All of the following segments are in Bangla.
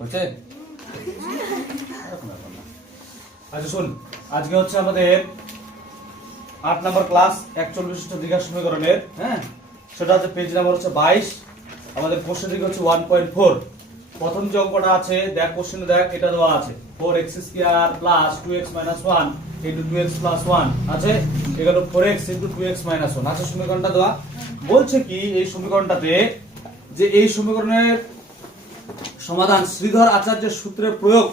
হচ্ছে? আচ্ছা শুন, আজকে হচ্ছে আমাদের 8 নম্বর ক্লাস 41 বিশিষ্ট দ্বিঘাত সমীকরণের, হ্যাঁ, সেটা হচ্ছে পেজ নাম্বার হচ্ছে 22। আমাদের কোশ্চেন দিকে হচ্ছে 1.4। প্রথম যে অঙ্কটা আছে দেখ, কোশ্চেনে দেখ, এটা দেওয়া আছে 4x² + 2x - 1 * 2x + 1 আছে, এগুলো 4x * 2x - 1 আছে। সমীকরণটা দেওয়া বলছে কি এই সমীকরণটাতে যে এই সমীকরণের সমাধান শ্রীধর আচার্যের সূত্রের প্রয়োগ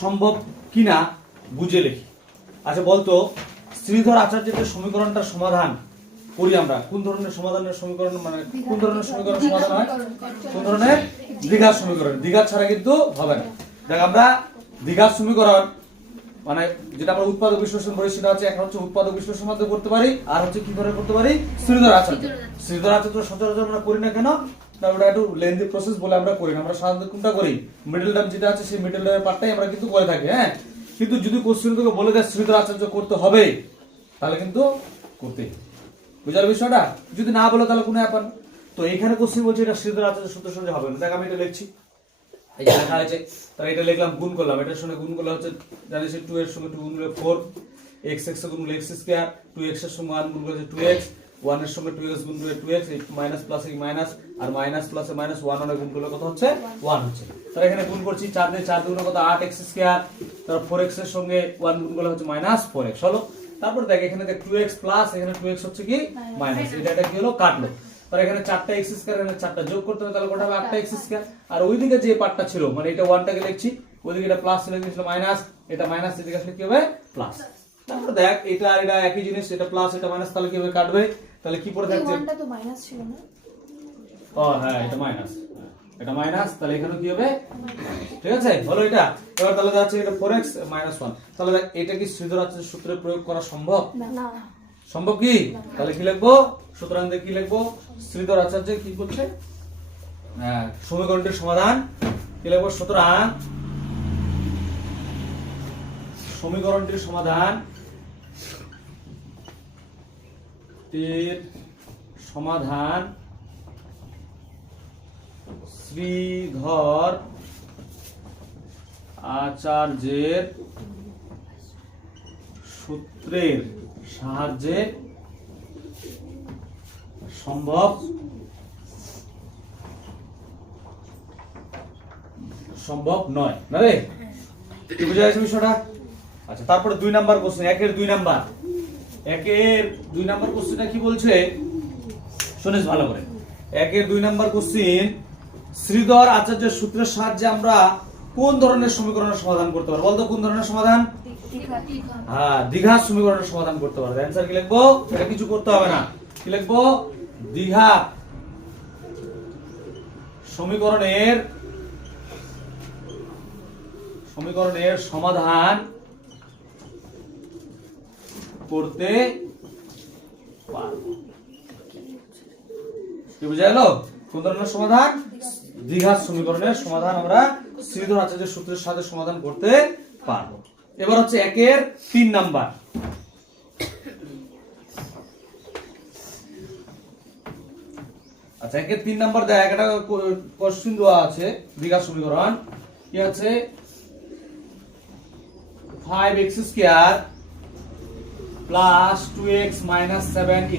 সম্ভব কিনা বুঝে লিখি। আচ্ছা বলতো, শ্রীধর আচার্যের যে সমীকরণটার সমাধান করি আমরা, কোন ধরনের সমাধানের সমীকরণ, মানে কোন ধরনের সমীকরণ সমাধান হয়? কোন ধরনের? দ্বিঘাত সমীকরণ। দ্বিঘাত ছাড়া কিন্তু হবে না। দেখ, আমরা দ্বিঘাত সমীকরণ মানে যেটা আমরা উৎপাদক বিশ্লেষণ বলি, সেটা হচ্ছে একটা হচ্ছে উৎপাদক বিশ্লেষণ মাধ্যমে করতে পারি, আর হচ্ছে কি করে করতে পারি? শ্রীধর আচার্য। শ্রীধর আচার্য সচরাচর আমরা করি না কেন? তারপরে একটু লেন্দি প্রসেস বলে আমরা করি না। আমরা সাধারণত কোনটা করি? মিডল টার্ম যেটা আছে সেই মিডল টার্মের পার্টটাই আমরা কিন্তু করে থাকি, হ্যাঁ। কিন্তু যদি কোশ্চেন থেকে বলে দেয় শ্রীধর আচার্য করতে হবে, তাহলে কিন্তু করতে বুঝার বিষয়টা। যদি না বলে তাহলে কোনো ব্যাপার না। তো এখানে কোশ্চেন বলছে এটা শ্রীধর আচার্য সূত্র সঙ্গে হবে না। দেখ, আমি এটা লিখছি, এই লেখা আছে, তাহলে এটা লিখলাম, গুণ করলাম, এটার সঙ্গে গুণ করলে হচ্ছে জানিস 2 এর সঙ্গে 2 গুণ করলে 4, x x গুণ করলে x², 2x এর সঙ্গে 1 গুণ করলে 2x, 1 এর সঙ্গে 2x গুণ করলে 2x, এই মাইনাস প্লাস এই মাইনাস, আর মাইনাস প্লাসে মাইনাস, 1 এর গুণ করলে কত হচ্ছে? 1 হচ্ছে। তাহলে এখানে গুণ করছি 4 দিয়ে 4 গুণ কত? 8x², তারপর 4x এর সঙ্গে 1 গুণ করলে হচ্ছে -4x হলো। তারপর দেখ এখানে দেখ 2x প্লাস এখানে 2x হচ্ছে কি মাইনাস, এটা কি হলো? কাটলো। তাহলে এখানে 4টা x² এখানে 4টা যোগ করতে হবে, তাহলে কত হবে? 8টা x²। আর ওইদিকে যে পার্টটা ছিল, মানে এটা 1টাকে লিখছি, ওইদিকে এটা প্লাস ছিল, ছিল মাইনাস, এটা মাইনাস, এদিকে আসলে কি হবে? প্লাস। তারপর দেখ এটা আর এটা একই জিনিস, এটা প্লাস এটা মাইনাস, তাহলে কিভাবে কাটবে? তাহলে কি পড়ে থাকছে? এটা তো মাইনাস ছিল না? ও হ্যাঁ, এটা মাইনাস, এটা মাইনাস, তাহলে এখানে কি হবে? ঠিক আছে, হলো এটা। এবার তাহলে যাচ্ছে এটা 4x - 1। তাহলে দেখ এটা কি শ্রীধর আচার্যের সূত্রে প্রয়োগ করা সম্ভব? না। সম্ভব কি? তাহলে কি লিখবো? সুতরাং কি লিখবো? শ্রীধর আচার্য কি করছে? সমীকরণটির সমাধান কি লিখবো? সুতরাং সমীকরণটির সমাধান শ্রীধর আচার্যের সূত্রের সাহায্যে সম্ভব নয়, না রে? কি বুঝা গেছে বিষয়টা? আচ্ছা, তারপরে 2 নাম্বার কোশ্চেন, 1 এর 2 নাম্বার। 1 এর 2 নাম্বার কোশ্চেনটা কি বলছে শুনিস ভালো করে। 1 এর 2 নাম্বার কোশ্চেন, শ্রীধর আচার্যের সূত্রের সাহায্যে আমরা কোন ধরনের সমীকরণের সমাধান করতে পারবো? বলতো কোন ধরনের সমাধান? হ্যাঁ, দ্বিঘাত সমীকরণের সমাধান করতে পারবো। অ্যানসার কি লিখবো? এটা কিছু করতে হবে না। কি লিখবো? দ্বিঘাত সমীকরণের সমাধান করতে পারবো। কি বুঝা গেল? কোন ধরনের সমাধান? দ্বিঘাত সমীকরণের সমাধান আমরা শ্রীধর আচার্যের সূত্রের সাথে সমাধান করতে পারবো। এবার হচ্ছে 1 এর 3 নাম্বার। আচ্ছা, 1 এর 3 নাম্বার দেখ, একটা কোশ্চেন দেওয়া আছে দ্বিঘাত সমীকরণ। কি আছে? 5x² + 2x - 7 =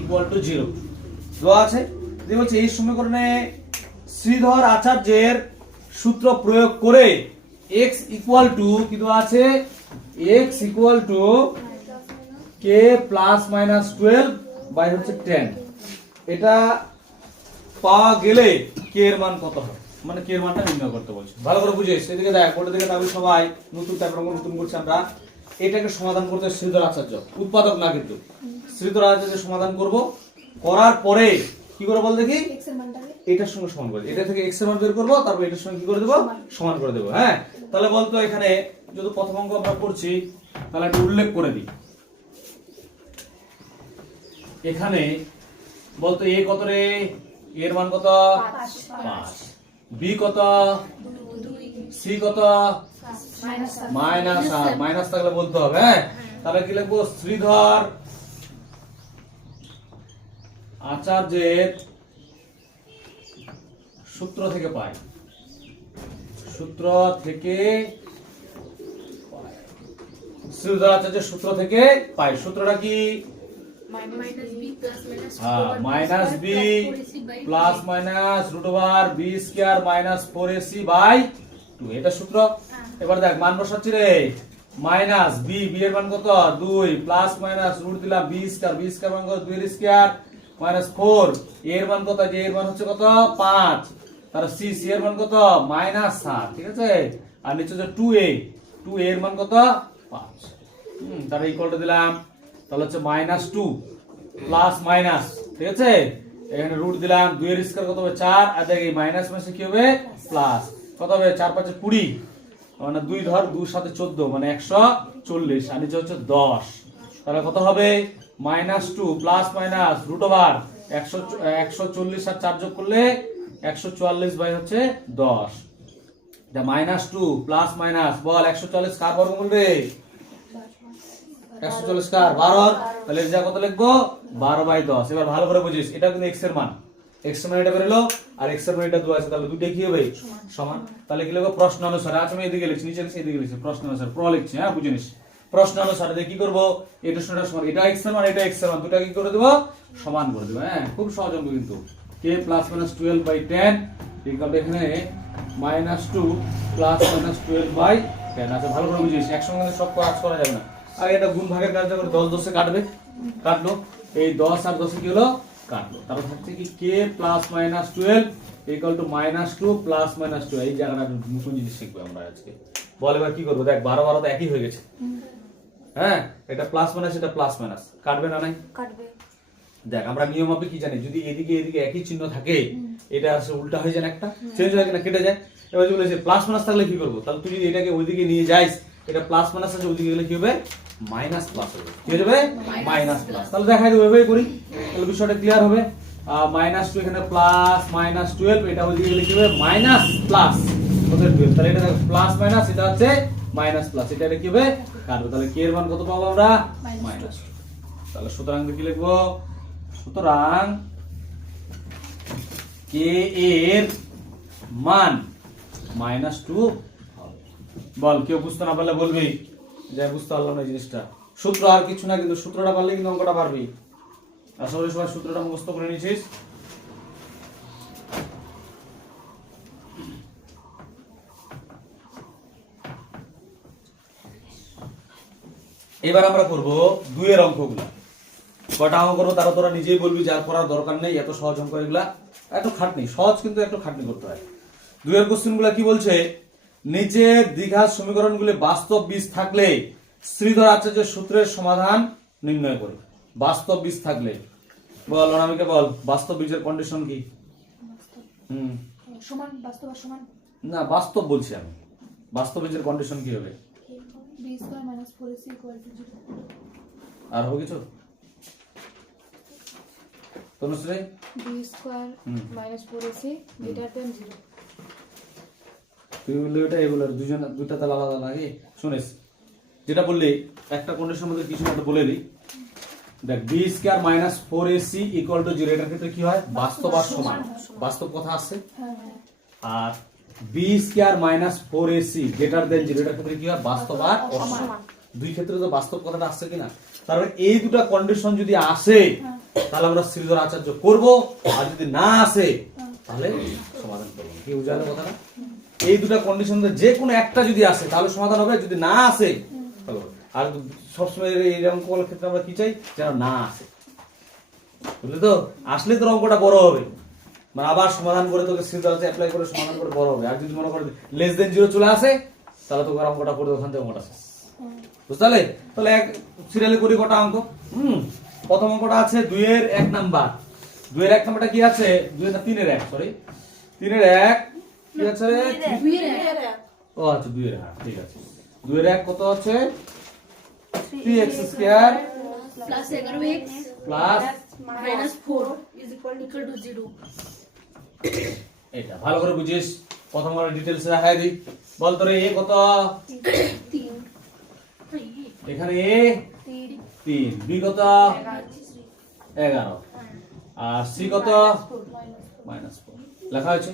0 দেওয়া আছে। দিয়ে বলছে এই সমীকরণে শ্রীধর আচার্যের সূত্র প্রয়োগ করে x = কি দেওয়া আছে? x = k ± 12 বাই হচ্ছে 10। এটা পাওয়া গেলে k এর মান কত হবে? মানে k এর মানটা নির্ণয় করতে বলছে। ভালো করে বুঝিস। এদিকে দেখ, বোর্ডের দিকে তাহলে সবাই নতুন টাইপের অঙ্ক নতুন করছি আমরা। এটাকে সমাধান করতে শ্রীধর আচার্য, উৎপাদক না কিন্তু। শ্রীধর আচার্য সমাধান করব, করার পরে কি করে বল দেখি? x এর মানটাকে এটার সঙ্গে সমান করে, এটা থেকে x এর মান বের করব, তারপর এটার সঙ্গে কি করে দেব? সমান করে দেব, হ্যাঁ। তাহলে বলতো এখানে যদি প্রথম অঙ্ক আমরা করছি, তাহলে একটু উল্লেখ করে দিই। এখানে বলতো a কত রে? a এর মান কত? 5। b কত? 2 c কত? মাইনাস। আর মাইনাস থাকলে বলতে হবে, হ্যাঁ। তাহলে কি লিখবো? শ্রীধর আচার্যের সূত্র থেকে পাই, সূত্র থেকে শ্রীধর আচার্যের সূত্র থেকে পাই। সূত্রটা কি? Minus B plus minus root over B square minus 4ac by 2, এটা সূত্র। এবার দেখ মান বসাচ্ছি রে, মাইনাস বি, বি এর মান কত 2, প্লাস মাইনাস রুট দিলাম বি স্কয়ার মান কত 2 এর স্কয়ার মাইনাস 4, এর মান কত, যে এর মান হচ্ছে কত 5, তার সি এর মান কত -7, ঠিক আছে। আর নিচে যে 2a এর মান কত 5, তার ইকুয়াল দিলাম, তাহলে হচ্ছে -2 প্লাস মাইনাস, ঠিক আছে। এখানে রুট দিলাম, 2 এর স্কয়ার কত হবে 4, আর দেখ এই মাইনাস মাইনাসে কি হবে প্লাস, কত হবে 4 5 20, মানে 2 ধর 2 সাথে 14 মানে 140, আর নিচে হচ্ছে 10, তাহলে কত হবে -2 প্লাস মাইনাস রুট ওভার 140 আর 4 যোগ করলে 144 বাই হচ্ছে 10, এটা -2 প্লাস মাইনাস বল 144 কার বর্গমূল রে, 140 কার 12, তাহলে যা কত লিখবো 12/10। এবার ভালো করে বুঝিস, এটা কিন্তু x এর মান, x এর মান এটা বেরোলো আর x এর মান এটা দেওয়া আছে, তাহলে দুটোই কি হবে সমান। তাহলে কি লিখবো প্রশ্ন অনুসারে, আজ আমি এদিকে লিখছি, নিচে লিখছি, এদিকে লিখছি, প্রশ্ন অনুসারে প্র লিখছি, হ্যাঁ বুঝে নিস। প্রশ্ন অনুসারে দেখি কি করব, এটা সমান সমান, এটা x এর মান এটা x এর মান, দুটো কি করে দেব সমান করে দেব, হ্যাঁ খুব সহজ অঙ্ক কিন্তু। k + -12/10 ইকুয়াল এখানে -2 + -12/10 আছে। ভালো করে বুঝিস, একসঙ্গে সব কাজ করা যাবে না, আগে এটা গুণ ভাগের কাজ করে 10 10 এ কাটবে, কাটলো এই 10 আর 10 কি হলো কাটলো, তারপর থাকছে কি k + -12 ইকুয়াল টু -2 + -2, এই জায়গাটা নতুন জিনিস শিখবো আমরা আজকে। বল এবার কি করব, দেখ 12 12 তো একই হয়ে গেছে, হ্যাঁ এটা প্লাস মাইনাস এটা প্লাস মাইনাস কাটবে না নাই কাটবে। দেখ আমরা নিয়ম মাফিক কি জানি, যদি এদিকে এদিকে একই চিহ্ন থাকে এটা আসলে উল্টা হয়ে যায়, একটা চেঞ্জ হয়ে যায় না, কেটে যায়। এবার যদি বলেছে প্লাস মাইনাস থাকলে কি করব, তাহলে তুই যদি এটাকে ওইদিকে নিয়ে যাইস, এটা প্লাস মাইনাস আছে ওইদিকে গেলে কি হবে মাইনাস প্লাস হবে, কি হবে মাইনাস প্লাস। তাহলে দেখাই দেবো এভাবে করি, তাহলে বিষয়টা ক্লিয়ার হবে। -2 এখানে প্লাস -12, এটা ওইদিকে গেলে কি হবে মাইনাস প্লাস 12, তাহলে এটা প্লাস মাইনাস এটা হচ্ছে মাইনাস প্লাস, এটা কি হবে কাটবে, তাহলে k এর মান কত পাবো আমরা -2। তাহলে সুতরাং কি লিখবো, সুতরাং k এর মান -2 হবে। বল কেউ বুঝতে না পারলে বলবি যে বুঝতে পারলাম না জিনিসটা, সূত্র আর কিছু না, কিন্তু সূত্রটা পারলে কিন্তু অঙ্কটা পারবি। আশা করি সবাই সূত্রটা মুখস্থ করে নিয়েছিস। এবার আমরা করব 2 এর অঙ্কগুলা, কটা অঙ্ক করবো তারা তোরা নিজেই বলবি, যার করার দরকার নেই, এত সহজ অঙ্ক এগুলা, একটু খাটনি সহজ কিন্তু একটু খাটনি করতে হয়। 2 এর কোশ্চেনগুলো কি বলছে, নিচের দ্বিঘাত সমীকরণগুলি বাস্তব বীজ থাকলে শ্রীধর আচার্যের সূত্রের সমাধান নির্ণয় করো। বাস্তব বীজ থাকলে বল অনামিকা বল, বাস্তব বীজের কন্ডিশন কি? সমান, বাস্তব আর সমান না বাস্তব বলছি আমি, বাস্তব বীজের কন্ডিশন কি হবে? b² - 4ac = 0। আর হবে কিছু তনুশ্রী? b² - 4ac > 0। তুই বললি ওটা এগুলো দুইটা তাহলে আলাদা লাগে, শুনিস যেটা বললি একটা কন্ডিশন মধ্যে কিছু একটা বলে দিই। দেখ b² - 4ac = 0, এটার ক্ষেত্রে কি হয় বাস্তব আর সমান, বাস্তব কথা আসছে। আর b² - 4ac > 0, এটার ক্ষেত্রে কি হয় বাস্তব আর অসমান। দুই ক্ষেত্রে তো বাস্তব কথাটা আসছে কিনা, তারপরে এই দুটো কন্ডিশন যদি আসে তাহলে আমরা শ্রীধর আচার্য করব, আর যদি না আসে তাহলে সমাধান করব। কি বুঝালো কথাটা? এই দুটো কন্ডিশন যে কোনো একটা যদি আসে তাহলে সমাধান হবে, যদি না আসে তাহলে। আর সবসময় এই অঙ্কগুলোর ক্ষেত্রে আমরা কি চাই, যেন না আসে, বুঝলি তো? আসলে তোর অঙ্কটা বড় হবে, মানে আবার সমাধান করে তোকে শ্রীধর আচার্য অ্যাপ্লাই করে সমাধান করে বড় হবে। আর যদি মনে করে <0 চলে আসে তাহলে তোকে অঙ্কটা করে ওখান থেকে অঙ্কটা শেষ, বুঝতে? তাহলে এক সিরিয়ালে করি কটা অঙ্ক। প্রথম অঙ্কটা আছে 2 এর 1 নাম্বার। 2 এর 1 নাম্বারটা কি আছে, 2 না 3 এর 1, সরি 3 এর 1 কি আছে রে? 2 এর 1 ও আচ্ছা 2 এর, হ্যাঁ ঠিক আছে। 2 এর 1 কত আছে 3x² + 11x প্লাস -4 = 0। এটা ভালো করে বুঝিস, প্রথম করে ডিটেইলস দেখাই দিই। বল তোরে a কত 3, এখানে a 3, b কত 11, আর c কত -4 লেখা হয়েছে।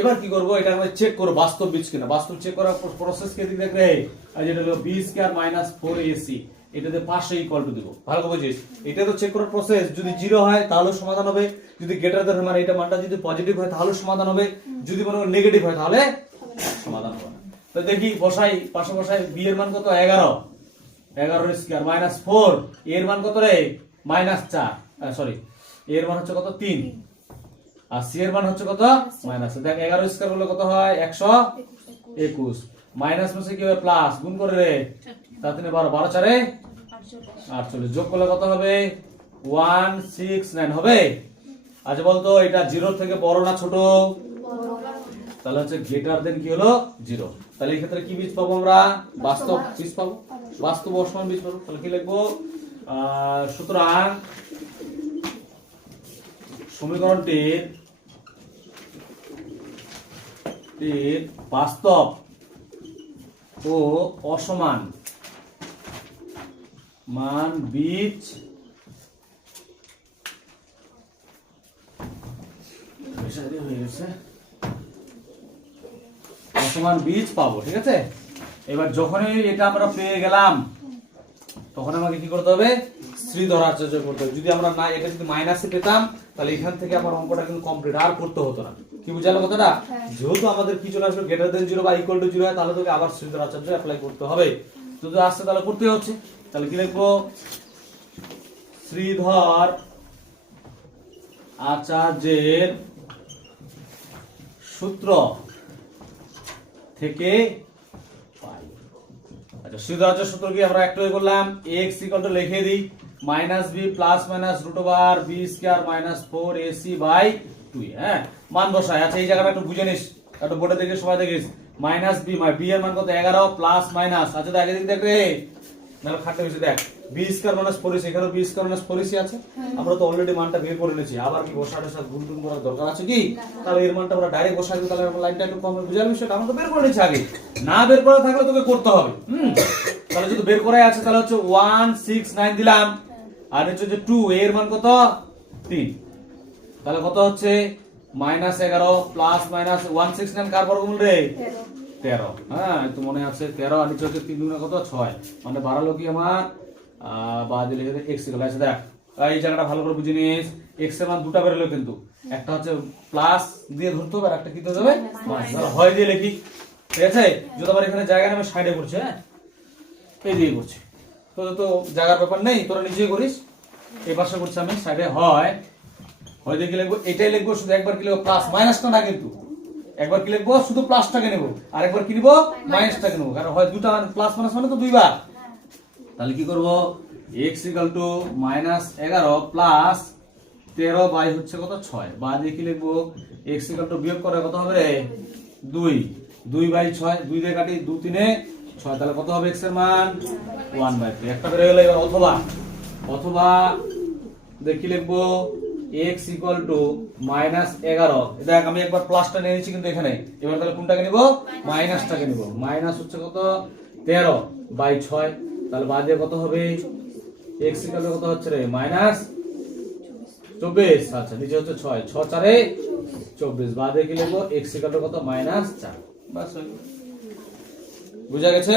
এবার কি করব, এটা আমরা চেক করব বাস্তব বীজ কিনা। বাস্তব চেক করার প্রসেস কে দিক দেখবে, আর যেটা হলো b স্কয়ার মাইনাস 4ac, এটাতে পাশে ইকুয়াল টু দিব। ভালো করে বুঝিস, এটা তো চেক করার প্রসেস। যদি 0 হয় তাহলে সমাধান হবে, যদি গ্রেটার দেন মানে এটা মানটা যদি পজিটিভ হয় তাহলে সমাধান হবে, যদি মনে হয় নেগেটিভ হয় তাহলে সমাধান হবে না। তো দেখি বসাই, পাশে বসাই। b এর মান কত 11, 11 স্কয়ার মাইনাস 4, এর মান কত রে মাইনাস 4, সরি এর মান হচ্ছে কত 3, আর সি এর মান হচ্ছে কত মাইনাস। দেখ 11 স্কয়ার হলে কত হয় 121, মাইনাস মাসে কি হবে প্লাস, গুণ করে রে 7 3 12, 12 4 48, যোগ করলে কত হবে 169 হবে। আচ্ছা বলতো এটা 0 থেকে বড় না ছোট? তাহলে হচ্ছে গ্রেটার দেন কি হলো 0। তাহলে এই ক্ষেত্রে কি বীজ পাবো আমরা, বাস্তব বীজ পাবো, বাস্তব অসমান বীজ পাবো। তাহলে কি লিখবো, সুতরাং সমীকরণটির বাস্তব ও অসমান মান বীজ হয়ে গেছে, অসমান বীজ পাবো। ঠিক আছে, এবার যখনই এটা আমরা পেয়ে গেলাম তখন আমাকে কি করতে হবে, শ্রী ধরাচার্য করতে হবে। যদি আমরা না এটা যদি মাইনাসে পেতাম তাহলে এখান থেকে আমার অঙ্কটা কিন্তু কমপ্লিট আর করতে হতো না। কি বুঝালো কথাটা? যেহেতু আমাদের কি চলে আসবে গ্রেটার দেন 0 বা ইকুয়াল টু 0 হয়, তাহলে তোকে আবার শ্রী ধরাচার্য অ্যাপ্লাই করতে হবে। যদি আসছে তাহলে করতে হচ্ছে। তাহলে কি লিখবো, শ্রীধর আচার্যের সূত্র থেকে পাই। আচ্ছা শ্রীধর আচার্যের সূত্র কি আমরা একটু করলাম, x = লিখে দিই -b plus minus √b square minus 4ac/2। হ্যাঁ, মান বসাই। আচ্ছা এই জায়গাটা একটু বুঝে নিস, একটু বোর্ডে দেখে সবাই দেখিস। -b, b এর মান কত 11 প্লাস মাইনাস। আচ্ছা দেখ এদিকে দেখ রে, নালে খাটতে হইছে। দেখ b স্কয়ার মাইনাস 4ac, এখানে b স্কয়ার মাইনাস 4ac আছে। আমরা তো অলরেডি মানটা বের করে নিয়েছি, আবার কি বসানোর সাথে গুণ করার দরকার আছে কি? তাহলে এর মানটা আমরা ডাইরেক্ট বসাই দিই, তাহলে আমরা লাইনটা একটু কম বুঝার বিষয়টা আমরা তো বের করে নিয়েছি আগে। না বের করা থাকলে তোকে করতে হবে। তাহলে যদি বের করাই আছে তাহলে হচ্ছে 169 দিলাম, আর হচ্ছে যে 2, এর মান কত 3, তাহলে কত হচ্ছে -11 প্লাস মাইনাস 169 কার বর্গমূল রে 13। হ্যাঁ তো মনে আছে 13, আর নিচে হচ্ছে 3 গুণে কত 6, মানে বাড়ালো কি আমার বাদে লিখে x গেল। আচ্ছা দেখ এই জায়গাটা ভালো করে বুঝে নিস, x এর মান দুটো বেরোলো, কিন্তু একটা হচ্ছে প্লাস দিয়ে ধরতে হবে আর একটা কি দিতে হবে মাইনাস। তাহলে হয় দিয়ে লিখি। ঠিক আছে, যদি আবার এখানে জায়গা নেই সাইডে করছে, হ্যাঁ এই দিয়ে করছে, তো তো জায়গার ব্যাপার নেই, তোরা নিজেই করিস। এই পাশে করছে আমি সাইডে, হয় দেখে লিখবো, এটাই লিখবো শুধু একবার কি লিখবো প্লাস মাইনাসটা না, কিন্তু একবার কি লিখবো শুধু প্লাসটাকে নেবো, আর একবার কি নিবো মাইনাসটাকে নেবো, কারণ হয় দুটো প্লাস মাইনাস মানে তো দুইবার। তাহলে কি করব, x = -11 প্লাস 13 বাই হচ্ছে কত 6, বা দেখি লিখবো x = বিয়োগ করে কত হবে 2, 2/6, 2 দিয়ে কাটি 2 3 6, তাহলে কত হবে x এর মান 1/3। একটা বের হয়ে গেল। এবার অথবা দেখি লিখবো x = -11, দেখ আমি একবার প্লাসটা নিয়ে নিয়েছি কিন্তু এখানে, এবার তাহলে কোনটাকে নিব মাইনাসটাকে নিব। মাইনাস হচ্ছে কত 13/6, তাহলে বাদ দিয়ে কত হবে x = কত হচ্ছে রে -24। আচ্ছা নিচে হচ্ছে 6, 6 4 24, বাদ দিয়ে কি লিখবো x = কত -4। বাস বুঝা গেছে?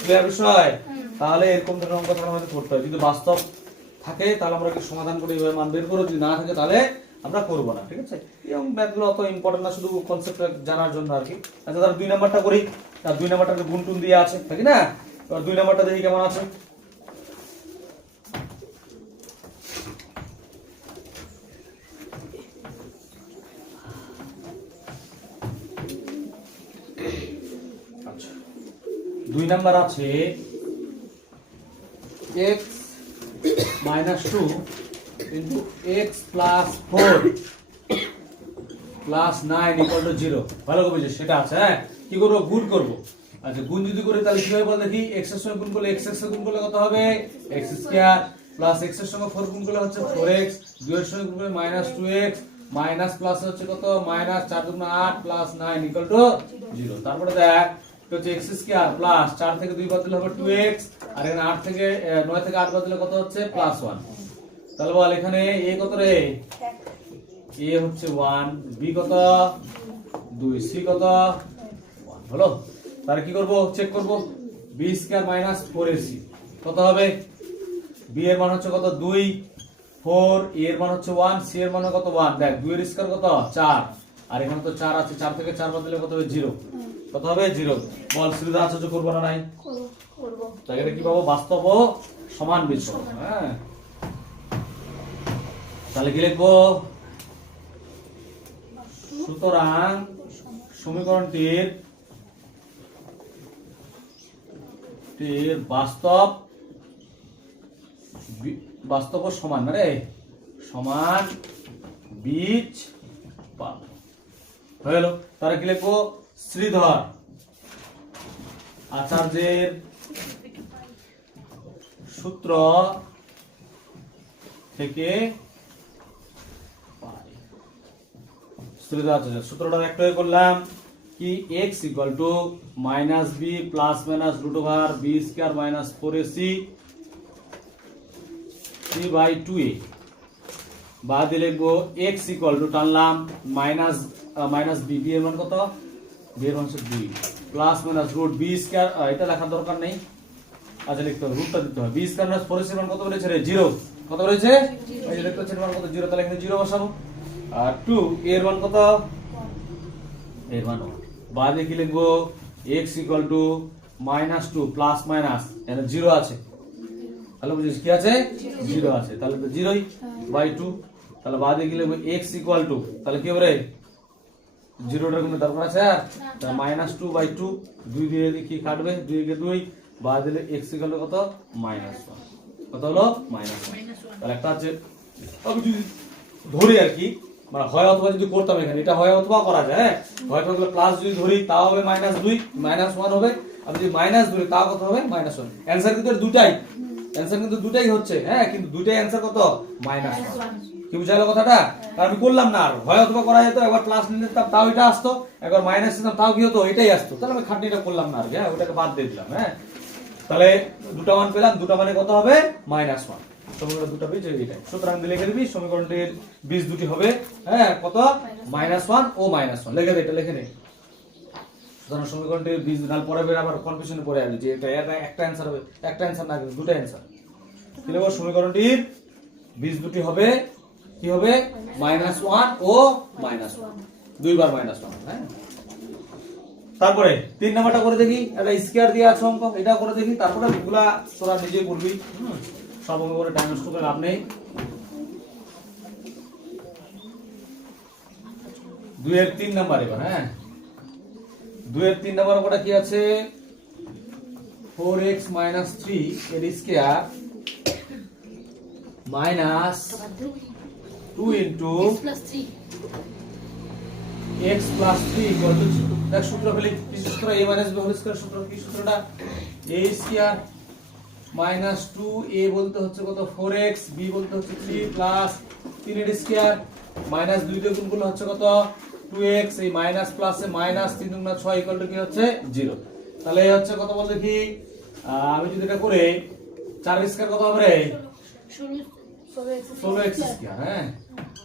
ক্লিয়ার বিষয়? তাহলে এরকম ধরনের অঙ্ক আমাদের করতে হয়। যদি বাস্তব থাকে তাহলে আমরা কি সমাধান করে এইভাবে মান বের করব, যদি না থাকে তাহলে আমরা করব না। ঠিক আছে, এই ম্যাথগুলো অত ইম্পর্টেন্ট না, শুধু কনসেপ্টটা জানার জন্য আর কি। আচ্ছা তাহলে 2 নাম্বারটা করি। তার 2 নাম্বারটা গুণ টুন দিয়ে আছে নাকি না? এবার 2 নাম্বারটা দেখি কেমন আছে। আচ্ছা 2 নাম্বার আছে x -2 into x plus 4 plus 9 = 0। ভালো করে বুঝিস, সেটা আছে। হ্যাঁ কি করব, গুণ করব। আচ্ছা গুণ যদি করি তাহলে কি হবে বল দেখি, x এর সঙ্গে গুণ করলে x এর সঙ্গে গুণ করলে কত হবে x² প্লাস x এর সঙ্গে 4 গুণ করলে হচ্ছে 4x, 2 এর সঙ্গে গুণ করলে -2x, মাইনাস প্লাস হচ্ছে কত -4 × 8 প্লাস 9 = 0। তারপরে দেখ হচ্ছে x² প্লাস 4 থেকে 2 বাদ দিলে হবে 2x, আর এখানে 8 থেকে 9 থেকে 8 বাদ দিলে কত হচ্ছে +1। তাহলে বল এখানে a কত রে, a হচ্ছে 1, b কত 2 সি কত 1 হলো। তাহলে কি করব চেক করব বি স্কয়ার মাইনাস 4ac কত হবে। বি এর মান হচ্ছে কত 2, 4 এ এর মান হচ্ছে 1, সি এর মান কত 1। দেখ 2 এর স্কয়ার কত 4, আর এখানে তো 4 আছে, 4 থেকে 4 বাদ দিলে কত হবে 0। কত হবে 0। বল সুবিধা আছে যে করব না নাই করব। তাই এটা কি পাবো বাস্তব ও সমান বীজ পাবো। হ্যাঁ তাহলে কি লিখবো সুতরাং সমীকরণটির বাস্তব ও সমান না রে সমান বীজ পাবো হয়ে গেল। তাহলে কি লিখবো শ্রীধর আচার্যের সূত্র থেকে পাই। শ্রীধর আচার্যের সূত্রটা একটা করলাম কি x equal to minus B plus minus root over B square minus 4ac 3/2a বাদ দিয়ে লিখবো x ইকুয়াল টু টানলাম মাইনাস বি, বি এর মান কত, বি এর মান হচ্ছে 2 plus minus root B square, এটা লেখার দরকার নেই, আচ্ছা লিখতে হবে রুটটা দিতে হবে। বি স্কয়ার মাইনাস 4ac এর মান কত বলেছে রে 0, কত বলেছে এই যে দেখতে পাচ্ছেন মান কত 0, তাহলে এখানে 0 বসাবো। আর 2 এর মান কত, এর মান 1 বাদ দিয়ে কি লিখবো x equal to minus 2 plus minus এখানে 0 আছে, তাহলে বুঝিস কি আছে 0 আছে, তাহলে তো 0ই বাই 2, তাহলে বাদ দিয়ে কি লিখবো x ইকুয়াল টু তাহলে কি হবে রে 0টার কোনো দরকার আছে আর তাহলে মাইনাস 2/2 2 দিয়ে কি কাটবে 2 কে 2 বাদ দিলে x ইকুয়াল টু কত মাইনাস 1 কত হলো মাইনাস 1। তাহলে একটা আছে আমি যদি ধরি আর কি মানে হয় অথবা যদি করতাম এখানে এটা হয় অথবা করা যায়, হ্যাঁ হয় তো প্লাস যদি ধরি তাও হবে মাইনাস 2 মাইনাস 1 হবে, আর যদি মাইনাস ধরি তাও কত হবে মাইনাস 1। অ্যানসার কিন্তু দুটাই, অ্যানসার কিন্তু দুটাই হচ্ছে, হ্যাঁ কিন্তু দুটাই অ্যানসার কত মাইনাস 1। কি বুঝালো কথাটা? কারণ আমি করলাম না আর হয় অথবা করা যেত, একবার প্লাস নিলে তাও এটা আসতো, একবার মাইনাস নিতাম তাও কি হতো এটাই আসতো, তাহলে আমি খাটনিটা করলাম না আর কি, হ্যাঁ ওটাকে বাদ দিয়ে দিলাম। হ্যাঁ তাহলে দুটো মান পেলাম, দুটো মানে কত হবে মাইনাস 1, সমীকরণ দুটো বীজ এইটাই। সুতরাং লিখে দিবি সমীকরণটির বীজ দুটি হবে হ্যাঁ কত -1 ও -1 লিখে দে, এটা লিখে নে। সুতরাং সমীকরণটির বীজ নাল পরে বের আবার কনফিউশনে পড়ে যাবে যে এটা একটা অ্যানসার হবে, একটা অ্যানসার না কিন্তু দুটো অ্যানসার। কি লিখব সমীকরণটির বীজ দুটি হবে কি হবে -1 ও -1 দুইবার -1। হ্যাঁ তারপরে 3 নাম্বারটা করে দেখি, একটা স্কয়ার দিয়ে আছে অঙ্ক, এটা করে দেখি, তারপরে এগুলা তোরা নিজে করবি, সব অঙ্ক করে টাইম নষ্ট করে লাভ নেই। 2 এর 3 নাম্বার এবার, হ্যাঁ 2 এর 3 নাম্বার অঙ্কটা কি আছে 4x - 3 এর square minus 2 into x plus 3 equal to 0। দেখ সূত্র ফেলি, কি সূত্র a minus b whole square সূত্র, কি সূত্রটা a square minus 2a বলতে হচ্ছে কত 4x, b বলতে হচ্ছে 3 প্লাস 3 এর স্কয়ার মাইনাস 2 দিয়ে গুণ করলে হচ্ছে কত 2x, এই মাইনাস প্লাসে মাইনাস 3 গুণ 6 ইকুয়াল টু কি হচ্ছে 0। তাহলে এই হচ্ছে কত বল দেখি, আমি যদি এটা করে 4 এর স্কয়ার কত হবে রে 16x স্কয়ার, হ্যাঁ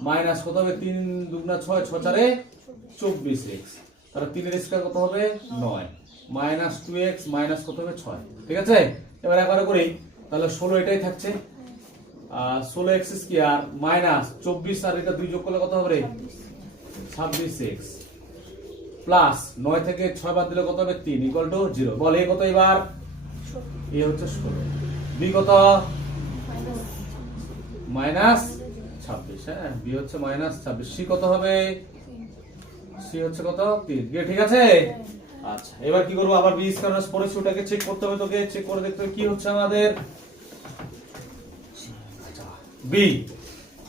মাইনাস কত হবে 3 দুগুণ 6 6 4 24x, তাহলে 3 এর স্কয়ার কত হবে 9 মাইনাস 2x মাইনাস কত হবে 6। ঠিক আছে এবার একবারে করি, তাহলে 16 এটাই থাকছে 16x স্কয়ার মাইনাস 24 আর এটা 2 যোগ করলে কত হবে রে 26x প্লাস 9 থেকে 6 বাদ দিলে কত হবে 3 ইকুয়াল টু 0। বল এ কত এবার এ হচ্ছে 16, বি কত মাইনাস 26, হ্যাঁ বি হচ্ছে মাইনাস 26, সি কত হবে সি হচ্ছে কত 3। ঠিক আছে আচ্ছা এবার কি করব, আবার বি স্কয়ার প্লাস 4x ওটাকে চেক করতে হবে, তোকে চেক করে দেখতে হবে কি হচ্ছে আমাদের বি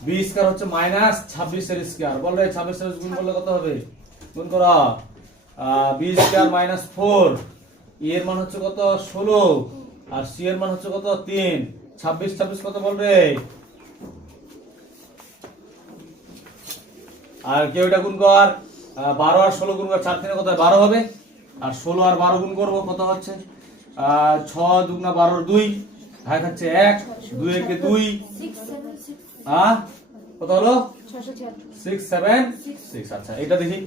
বি স্কয়ার হচ্ছে মাইনাস 26 এর স্কয়ার, বল রে 26 এর গুণ করলে কত হবে গুণ করো বি স্কয়ার মাইনাস 4 এর মান হচ্ছে কত 16 আর সি এর মান হচ্ছে কত 3, 26 কত বল রে, আর কেউ এটা গুণ কর 12 আর 16 গুণ কর 4 3 কত 12 হবে, আর 16 আর 12 গুণ করব কত হচ্ছে 6 দুগুণা 12 2 ভাগ হচ্ছে 1 2 একে 2 কত হলো 6 7 6। আচ্ছা এটা দেখি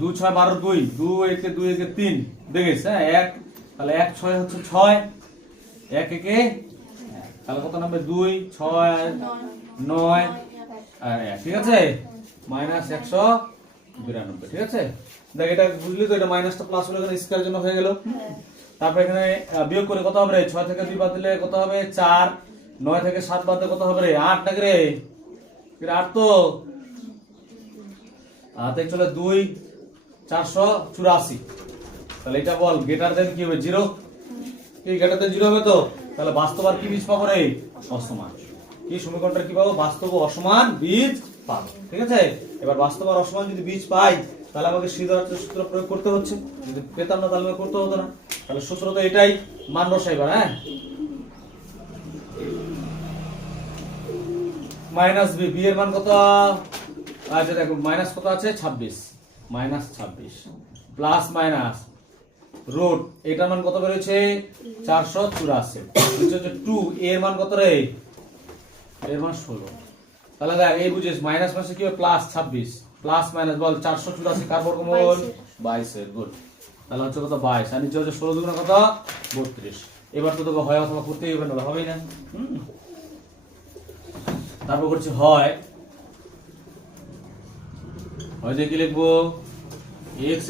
2 6 12 2 2 একে 2 একে 3 দেখিস হ্যাঁ 1 তাহলে 1 6 হচ্ছে 6 1 একে তাহলে কত নামবে 2 6 9 আর 1 ঠিক আছে -192 ঠিক আছে দেখ এটা বুঝলি তো এটা মাইনাসটা প্লাস হলে এখানে স্কয়ার জন্য হয়ে গেল তারপর এখানে বিয়োগ করে কত হবে রে 6 থেকে 2 বাদ দিলে কত হবে 4 9 থেকে 7 বাদ দিলে কত হবে রে 8 নাকি রে 8 তো তাই চলে 2 484 তাহলে এটা বল গ্রেটার দেন কি হবে 0 কি গ্রেটার দেন 0 হবে তো তাহলে বাস্তব আর কি বীজ পাবো রে অসমান কি সমীকরণটা কি পাবো বাস্তব ও অসমান বীজ পাবো ঠিক আছে এবার বাস্তব আর অসমান যদি বীজ পাই তাহলে আমাকে সিদ্ধার্থের সূত্র প্রয়োগ করতে হচ্ছে যদি পেতাম না তাহলে করতে হতো না তাহলে সূত্র তো এটাই মান বসাই এবার হ্যাঁ মাইনাস বি বি এর মান কত আচ্ছা দেখো মাইনাস কত আছে 26 -26 প্লাস মাইনাস রুট এটার মান কত বের হচ্ছে 484 নিচে হচ্ছে 2 এর মান কত রে এর মান 16 তাহলে দেখ এই বুঝিস মাইনাস মাসে কি হবে প্লাস 26 প্লাস মাইনাস বল 484 কার বর্গমূল 22 এর গুড তাহলে হচ্ছে কত 22 আর নিচে হচ্ছে 16 দুগুণ কত 32 এবার তো তোকে হয় অথবা করতেই হবে না হবেই না তারপর করছি হয় যে কি লিখবো x =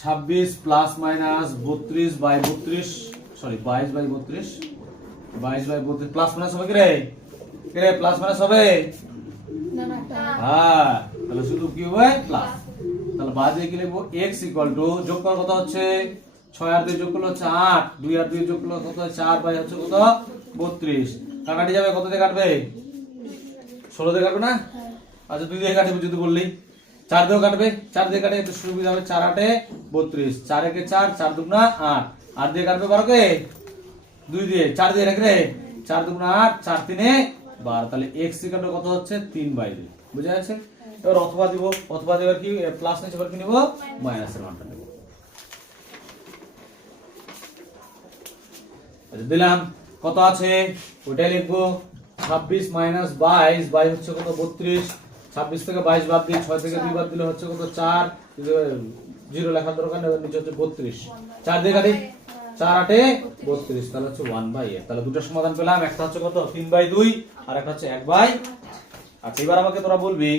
26 plus minus 32 by 32 sorry 22 by 32 22 by 32 plus minus হবে কি রে প্লাস মাইনাস হবে না না হ্যাঁ তাহলে শুধু কি হবে প্লাস তাহলে বাদ দিয়ে কি লিখবো x = যোগ করা কত হচ্ছে 6 আর 2 যোগ করলে হচ্ছে 8 2 আর 2 যোগ করলে কত হয় 4 বাই হচ্ছে কত 32 কাটাটি যাবে কত দিয়ে কাটবে 16 দিয়ে কাটবে না আচ্ছা 2 দিয়ে কাটবে যদি বললি 4 দিয়ে কাটবে 4 দিয়ে কাটে একটু সুবিধা হবে 4 8 32 4 একে 4 4 দুগুণা 8 8 দিয়ে কাটবে 12 কে 2 দিয়ে 4 দিয়ে রাখরে 4 দুগুণা 8 4 3 12 তাহলে x = কত হচ্ছে 3/2 বুঝা যাচ্ছে এবার অথবা দিব অথবা দেবার কি প্লাস নিচে এবার কি নিব মাইনাসের মানটা নেব আচ্ছা দিলাম কত আছে ওটাই লিখবো 26 - 22 22 হচ্ছে কত 32 26 থেকে 22 বাদ দিয়ে 6 থেকে 2 বাদ দিলে হচ্ছে কত 4 0 লেখার দরকার নেই নিচে হচ্ছে 32 4 দিয়ে কাটি 4 8 32 তাহলে হচ্ছে 1/8 তাহলে দুটো সমাধান পেলাম একটা হচ্ছে কত 3/2 আর একটা হচ্ছে 1/8 আচ্ছা এবার আমাকে তোরা বলবি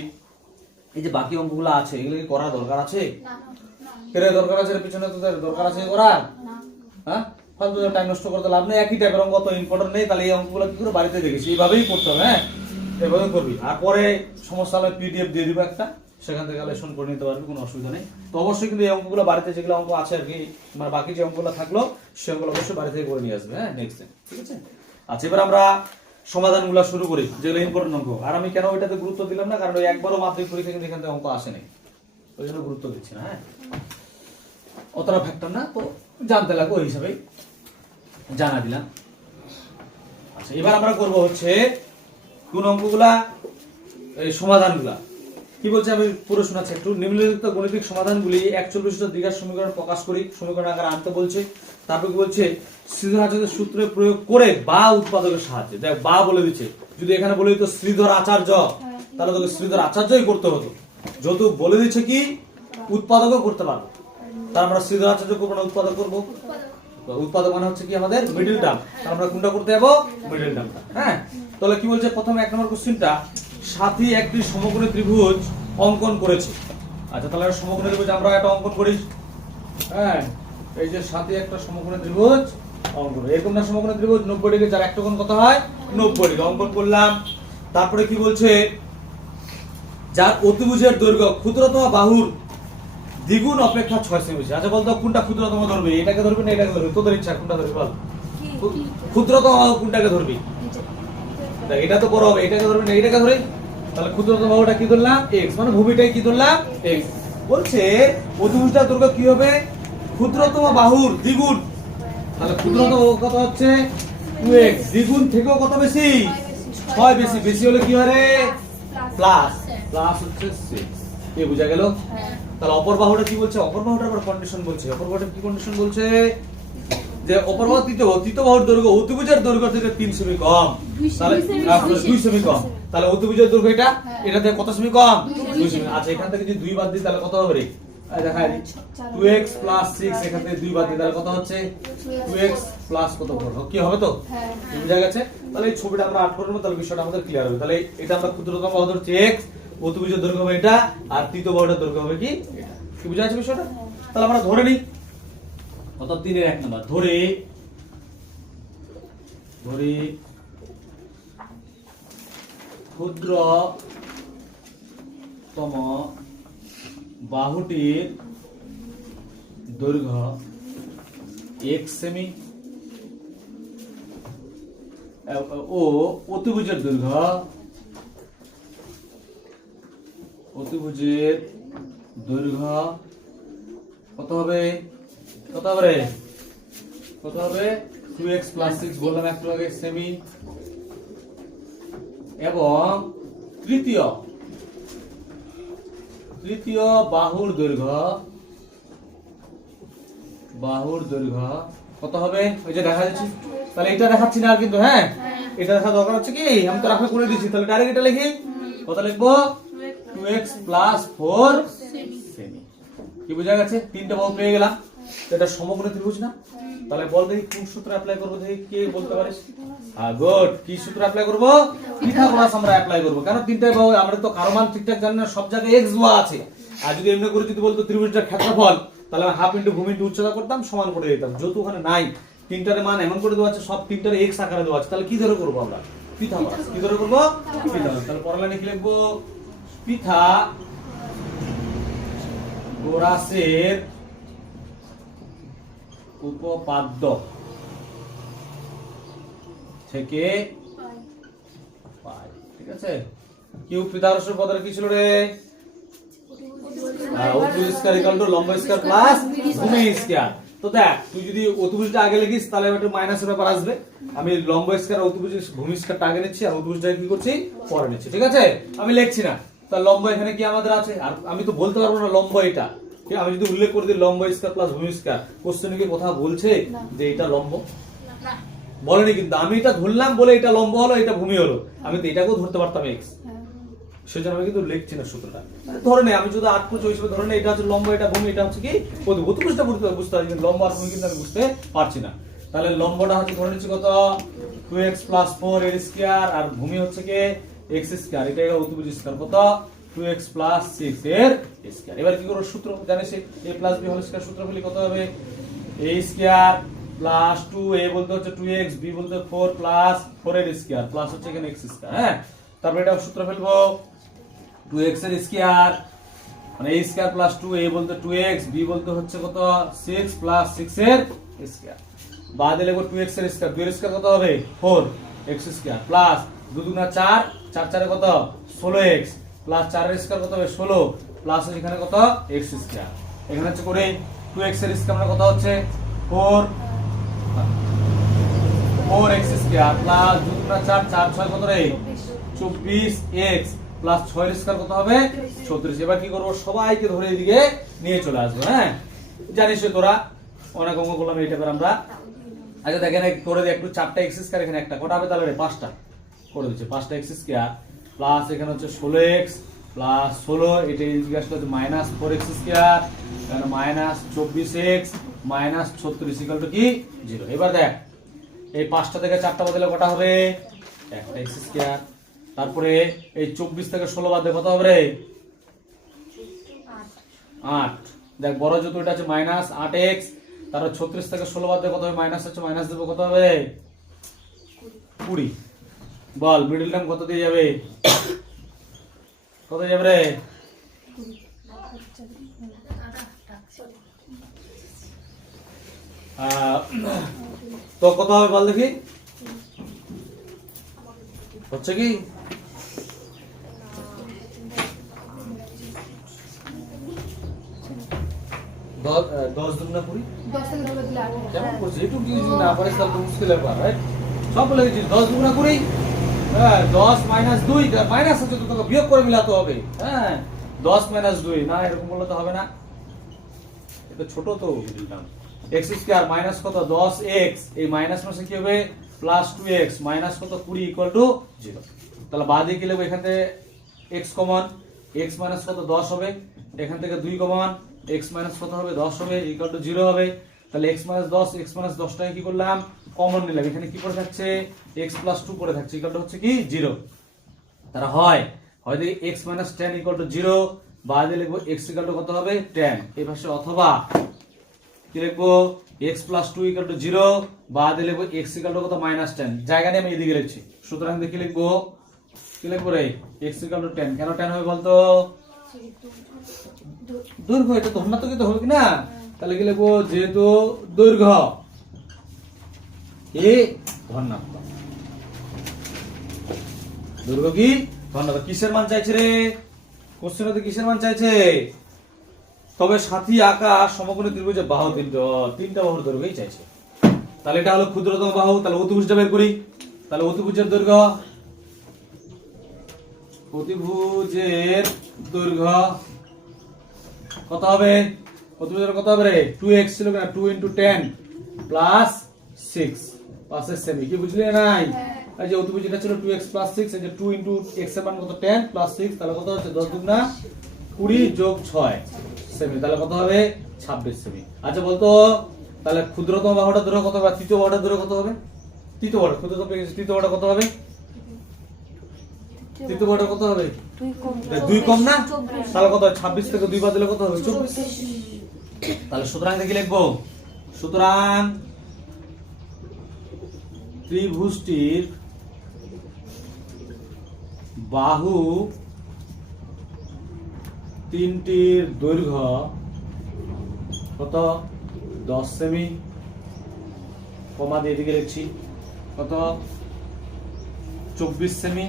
এই যে বাকি অঙ্কগুলো আছে এগুলো কি করা দরকার আছে না কেন দরকার আছে এর পিছনে তোদের দরকার আছে করা না হ্যাঁ ফালতু টাইম নষ্ট করতে লাভ নেই একই টাইপের অঙ্ক তো ইম্পর্টেন্ট নেই তাহলে এই অঙ্কগুলো কি করে বাড়িতে দেখিস এইভাবেই করতে হবে হ্যাঁ এভাবে করবি আর পরে সমস্যা হলে পিডিএফ দিয়ে দিব একটা সেখান থেকে কালেকশন করে নিতে পারবি কোনো অসুবিধা নেই তো অবশ্যই কিন্তু এই অঙ্কগুলো বাড়িতে যেগুলো অঙ্ক আছে আর কি মানে বাকি যে অঙ্কগুলো থাকলো সেগুলো অবশ্যই বাড়ি থেকে করে নিয়ে আসবে হ্যাঁ নেক্সট টাইম ঠিক আছে আচ্ছা এবার আমরা সমাধানগুলো শুরু করি যেগুলো ইম্পর্টেন্ট অঙ্ক আর আমি কেন ওইটাতে গুরুত্ব দিলাম না কারণ ওই একবারও মাধ্যমিক পরীক্ষা কিন্তু এখান থেকে অঙ্ক আসে নাই ওই জন্য গুরুত্ব দিচ্ছি না হ্যাঁ অতটা ফ্যাক্টর না তো জানতে লাগবে ওই হিসাবেই জানা দিলাম আচ্ছা এবার আমরা করব হচ্ছে কোন অঙ্কগুলা এই সমাধানগুলা কি বলছে আমি পুরো শোনাচ্ছি একটু নিম্নলিখিত গাণিতিক সমাধানগুলি 41 দ্বিঘাত সমীকরণ প্রকাশ করি সমীকরণ আকারে আনতে বলছে তারপর কি বলছে শ্রীধর আচার্যের সূত্রে প্রয়োগ করে বা উৎপাদকের সাহায্যে দেখ বা বলে দিচ্ছে যদি এখানে বলে দিত শ্রীধর আচার্য তাহলে তোকে শ্রীধর আচার্যই করতে হতো যেহেতু বলে দিচ্ছে কি উৎপাদকও করতে পারবো তার আমরা শ্রীধর আচার্য করবো না উৎপাদক করবো উৎপাদক মানে হচ্ছে কি আমাদের মিডল টার্ম তাহলে আমরা কোনটা করতে যাব মিডল টার্মটা হ্যাঁ তাহলে কি বলছে প্রথমে এক নম্বর কোশ্চেনটা সাথী একটি সমকোণী ত্রিভুজ অঙ্কন করেছে আচ্ছা তাহলে সমকোণী ত্রিভুজ আমরা একটা অঙ্কন করি হ্যাঁ এই যে সাথী একটা সমকোণী ত্রিভুজ অঙ্কন এরকম না সমকোণী ত্রিভুজ 90 ডিগ্রি যার একটা কোণ কত হয় 90 ডিগ্রি অঙ্কন করলাম তারপরে কি বলছে যার অতিভুজের দৈর্ঘ্য ক্ষুদ্রতম বাহুর দ্বিগুণ অপেক্ষা 6 সেমি বেশি আচ্ছা বলতো কোনটা ক্ষুদ্রতম ধরবি এটাকে ধরবি না এটাকে ধরবি তোদের ইচ্ছা কোনটা ধরবি বল ক্ষুদ্রতম বাহু কোনটাকে ধরবি দেখ এটা তো বড় হবে এটাকে ধরবি না এটাকে ধরে তাহলে ক্ষুদ্রতম বাহুটা কি ধরলাম x মানে ভূমিটাই কি ধরলাম x বলছে অতিভুজটার দৈর্ঘ্য কি হবে ক্ষুদ্রতম বাহুর দ্বিগুণ তাহলে ক্ষুদ্রতম বাহু কত হচ্ছে 2x দ্বিগুণ থেকেও কত বেশি 6 বেশি বেশি হলে কি হয় রে প্লাস প্লাস হচ্ছে 6 কি বুঝা গেল তাহলে অপর বাহুটা কি বলছে অপর বাহুটার আবার কন্ডিশন বলছে অপর বাহুটা কি কন্ডিশন বলছে যে অপর বাহু তৃতীয় বাহুর দৈর্ঘ্য অতিভুজের দৈর্ঘ্য থেকে 3 সেমি কম, তাহলে 2 সেমি কম, তাহলে অতিভুজের দৈর্ঘ্য এটা থেকে কত সেমি কম? 2 সেমি। আচ্ছা এখান থেকে যদি 2 বাদ দিই তাহলে কত হবে রে? দেখা 2x + 6, এখান থেকে 2 বাদ দিই তাহলে কত হচ্ছে? 2x + কত করব কি হবে তো? বুঝা গেছে? তাহলে এই ছবিটা আমরা আট করব, তাহলে বিষয়টা আমাদের ক্লিয়ার হবে। তাহলে এটা আমরা ক্ষুদ্রতম বাহু ধরছি x, অতিভুজের দৈর্ঘ্য হবে এটা, আর তৃতীয় বাহুটার দৈর্ঘ্য হবে কি এটা। কি বুঝা যাচ্ছে বিষয়টা? তাহলে আমরা ধরে নিই কত 3 এর 1 নাম্বার ধরে ক্ষুদ্রতম বাহুটির দৈর্ঘ্য 1 সেমি ও অতিভুজের দৈর্ঘ্য কত হবে? 2x + 6 বললাম একটু আগে সেমি, এবং তৃতীয় বাহুর দৈর্ঘ্য কত হবে? ওই যে দেখা যাচ্ছে, তাহলে এটা দেখাচ্ছি না আর কিন্তু, হ্যাঁ এটা দেখা দরকার হচ্ছে কি, আমি তো রাখা করে দিয়েছি, তাহলে ডাইরেক্ট এটা লিখি, কত লিখবো? 2x + 4 semi. কি বুঝা গেছে? তিনটা বাহু পেয়ে গেলাম, এটা সমগ্র ত্রিভুজ না? তাহলে বল দেখি কোন সূত্র অ্যাপ্লাই করব, দেখি কে বলতে পারিস? গুড, কি সূত্র অ্যাপ্লাই করব? পিথাগোরাস আমরা অ্যাপ্লাই করব, কারণ তিনটাই বাহু আমরা তো কারো মান ঠিকঠাক জানি না, সব জায়গায় x দেওয়া আছে। আর যদি এমনি করে যদি বলতো ত্রিভুজটার ক্ষেত্রফল, তাহলে হাফ ইনটু ভূমি ইনটু উচ্চতা করতাম, সমান করে দিতাম। যেহেতু ওখানে নাই, তিনটার মান এমন করে দেওয়া আছে, সব তিনটার x আকারে দেওয়া আছে, তাহলে কি ধরে করব আমরা? পিথাগোরাস। কি ধরে করব? পিথাগোরাস। তাহলে পরের লাইনে কি লিখবো? পিথাগোরাসের উপপাদ্য থেকে পাই। ঠিক আছে? কিউ পিথাগোরাসের উপপাদ্য কি ছিল রে? অতিভুজ স্কয়ার = লম্ব স্কয়ার প্লাস ভূমি স্কয়ার। তো দেখ, তুই যদি অতিভুজটা আগে লিখিস তাহলে একটু মাইনাসের ব্যাপার আসবে। আমি লম্ব স্কয়ার অতিভুজ ভূমি স্কয়ারটা আগে নিচ্ছি, আর অতিভুজটা কি করছি পরে নিচ্ছি। ঠিক আছে? আমি লিখছি না। তাহলে লম্ব এখানে কি আমাদের আছে, আর আমি তো বলতে পারবো না লম্ব এটা। আমি যদি উল্লেখ করে দিই লম্ব স্কয়ার প্লাস ভূমি স্কয়ার, কোশ্চেনে কি কথা বলছে যে এটা লম্ব? বলেনি কিন্তু, আমি এটা ধরলাম বলে এটা লম্ব হলো, এটা ভূমি হলো। আমি তো এটাকেও ধরতে পারতাম x, সেজন্য আমি কিন্তু লিখছি না সূত্রটা। ধরে নে, আমি যদি 8 + 4 হিসেবে ধরে নে, এটা হচ্ছে লম্ব, এটা ভূমি, এটা হচ্ছে কি অতিভুজটা বুঝতে পারছি, কিন্তু লম্ব আর ভূমি কিন্তু আমি বুঝতে পারছি না। তাহলে লম্বটা হচ্ছে ধরে নিচ্ছি কত? 2x + 4 এর স্কয়ার, আর ভূমি হচ্ছে কি x স্কয়ার, এটা অতিভুজ স্কয়ার কত? 2x + 6 এর স্কয়ার। এবার কি করব? সূত্র জানিস, a + b হোল স্কয়ার সূত্র বলি কত হবে? a স্কয়ার প্লাস 2a বলতে হচ্ছে 2x, b বলতে 4 প্লাস 4 এর স্কয়ার, প্লাস হচ্ছে এখানে x স্কয়ার। হ্যাঁ, তারপর এটা সূত্র ফেলবো 2x এর স্কয়ার, মানে a স্কয়ার প্লাস 2a বলতে 2x, b বলতে হচ্ছে কত? 6 প্লাস 6 এর স্কয়ার, বাদে লিখব 2x এর স্কয়ার, 2 এর স্কয়ার কত হবে? 4x স্কয়ার, প্লাস 2 দুগুণা 4, 4 4 কত? 16x, প্লাস 4 এর স্কয়ার কত হবে? 16, প্লাস এখানে কত? x square. এখানে হচ্ছে করে 2x এর স্কয়ার মানে কত হচ্ছে? 4x স্কয়ার, প্লাস 2 দুগুণা 4, 4 6 কত রে? 24x, প্লাস 6 এর স্কয়ার কত হবে? 36। এবার কি করব? সবাইকে ধরে এদিকে নিয়ে চলে আসবো। হ্যাঁ, জানিস তোরা অনেক অঙ্ক করলাম এই টাইপের আমরা। আচ্ছা দেখেন করে দিই একটু, 4টা x স্কয়ার, এখানে একটা কটা হবে তাহলে? 5টা করে দিচ্ছি। 5টা x স্কয়ার, প্লাস এখানে হচ্ছে 16x প্লাস 16, এটা জিজ্ঞাসা করছে -4x স্কয়ার, এখানে -24x -36 = কি 0। এবার দেখ, এই 5টা থেকে 4টা বদলে কটা হবে? একটা x স্কয়ার। তারপরে এই 24 থেকে 16 বাদে কত হবে রে? 8। দেখ বড় যত এটা আছে -8x, তারপর 36 থেকে 16 বাদে কত হবে? মাইনাস আছে, মাইনাস দেব কত হবে? 20। বল মিডল টার্ম কত দিয়ে যাবে? কত যাবে রে? তো কত হবে বল দেখি, হচ্ছে কি? দশ দুগুণা 20, কেমন করছিস? একটু কি না পারিস তাহলে তো মুশকিল ব্যাপার, রাইট? সব বলে দিচ্ছি 10 দুগুণা 20, হ্যাঁ 10 - 2, মাইনাস আছে তো, তোকে বিয়োগ করে মিলাতে হবে। হ্যাঁ 10 - 2, না এরকম বললে তো হবে না, এটা ছোট তো দিলাম। এক্স স্কয়ার মাইনাস কত 10x, এই মাইনাস মাসে কি হবে প্লাস 2x মাইনাস কত 20 ইকুয়াল টু 0। তাহলে বাঁ দিকে কি লিখবো, এখান থেকে x কমন, x মাইনাস কত 10 হবে, এখান থেকে 2 কমন, x মাইনাস কত হবে 10 হবে ইকুয়াল টু 0 হবে। তাহলে x মাইনাস 10 টাকে কি করলাম কমন নিলাম, এখানে কি পড়ে থাকছে x প্লাস 2 পড়ে থাকছে ইকুয়াল টু হচ্ছে কি 0। তারা হয় দেখি x মাইনাস 10 ইকুয়াল টু 0, বাঁ দিকে লিখবো x ইকুয়াল টু কত হবে 10 এই পাশে, অথবা কি লিখবো x প্লাস 2 ইকুয়াল টু 0, বাঁ দিকে লিখবো x ইকুয়াল টু কত মাইনাস 10, জায়গা নিয়ে আমি এদিকে লিখছি। সুতরাং দেখি লিখবো কি লিখবো রে x ইকুয়াল টু 10, কেন 10 হবে বলতো দৈর্ঘ্য, এটা ধনাত্মক তো হবে কি না, তাহলে কি লিখবো যেহেতু দৈর্ঘ্য এ ধনাত্মক, দৈর্ঘ্য কি ধনাত্মক। কিসের মান চাইছে রে কোশ্চেনে, কিসের মান চাইছে, তবে সাথী আঁকা সমকোণী ত্রিভুজের বাহু তিনটা বাহুর দৈর্ঘ্যই চাইছে। তাহলে এটা হলো ক্ষুদ্রতম বাহু, তাহলে অতিভুজটা বের করি। তাহলে অতিভুজের দৈর্ঘ্য কত হবে, অতিভুজের কত হবে রে 2x ছিল না, 2 * 10 প্লাস 6 পাশের সেমি, কি বুঝলি নাই? এই যে অতিভুজটা ছিল 2x প্লাস 6, এই যে 2 * x এর মান কত 10 প্লাস 6, তাহলে কত হচ্ছে 10 × 20 + 6 সেমি, তাহলে কত হবে 26 সেমি। আচ্ছা বলতো তাহলে ক্ষুদ্রতম বাহুটার দৈর্ঘ্য কত হবে, তৃতীয় বাহুটার দৈর্ঘ্য কত হবে, তৃতীয় বাহুটা ক্ষুদ্রতম পেয়ে গেছে, তৃতীয় বাহুটা কত হবে, তৃতীয় বাহুটা কত হবে 2 কম না, তাহলে কত 26 থেকে 2 বাদ দিলে কত হবে 24। তাহলে সুতরাং দেখি লিখবো, সুতরাং ত্রিভুজটির বাহু তিনটির দৈর্ঘ্য কত 10 সেমি, কমা দিয়ে এদিকে লিখছি কত 24 সেমি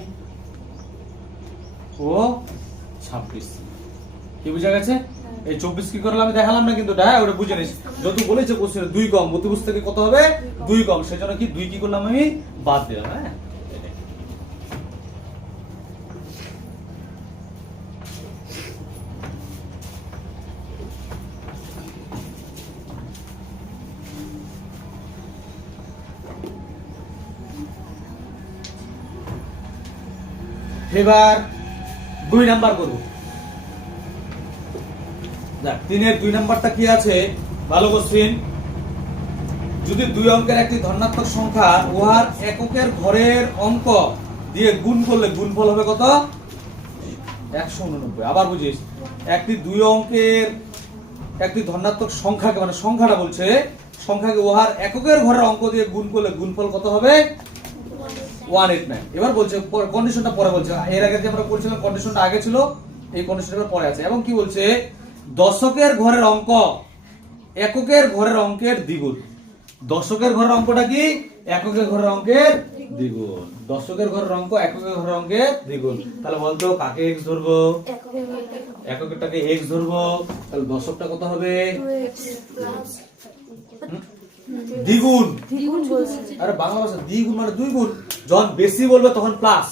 ও 26 সেমি। কি বুঝা গেছে? এই 24 কি করলাম আমি দেখালাম না কিন্তু, ওটা বুঝে নিস। যত বলেছে কোশ্চেনে 2 কম, অতিভুজ থেকে কত হবে 2 কম, সেজন্য কি 2 কি করলাম আমি বাদ দিলাম। হ্যাঁ এবার 2 নাম্বার করব। দেখ 3-এর 2 নাম্বারটা কি আছে ভালো কোশ্চেন, যদি 2 অঙ্কের একটি ধনাত্মক সংখ্যা উহার এককের ঘরের অঙ্ক দিয়ে গুণ করলে গুণফল হবে কত 189। আবার বুঝিস, একটি 2 অঙ্কের একটি ধনাত্মক সংখ্যাকে, মানে সংখ্যাটা বলছে সংখ্যাকে উহার এককের ঘরের অঙ্ক দিয়ে গুণ করলে গুণফল কত হবে 189। এবার বলছে কন্ডিশনটা পরে বলছে, এর আগে যে আমরা করেছিলাম কন্ডিশনটা আগে ছিল, এই কন্ডিশনটা পরে আছে। এবং কি বলছে দশকের ঘরের অঙ্ক এককের ঘরের অঙ্কের দ্বিগুণ। দশকের ঘরের অঙ্কটা কি এককের ঘরের অঙ্কের দ্বিগুণ, দশকের ঘরের অঙ্ক এককের ঘরের অঙ্কের দ্বিগুণ। তাহলে বলতো কাকে x ধরবো, এককেরটাকে x ধরবো, তাহলে দশকটা কত হবে দ্বিগুণ। আরে বাংলা ভাষা দ্বিগুণ মানে 2 গুণ, যখন বেশি বলবে তখন প্লাস,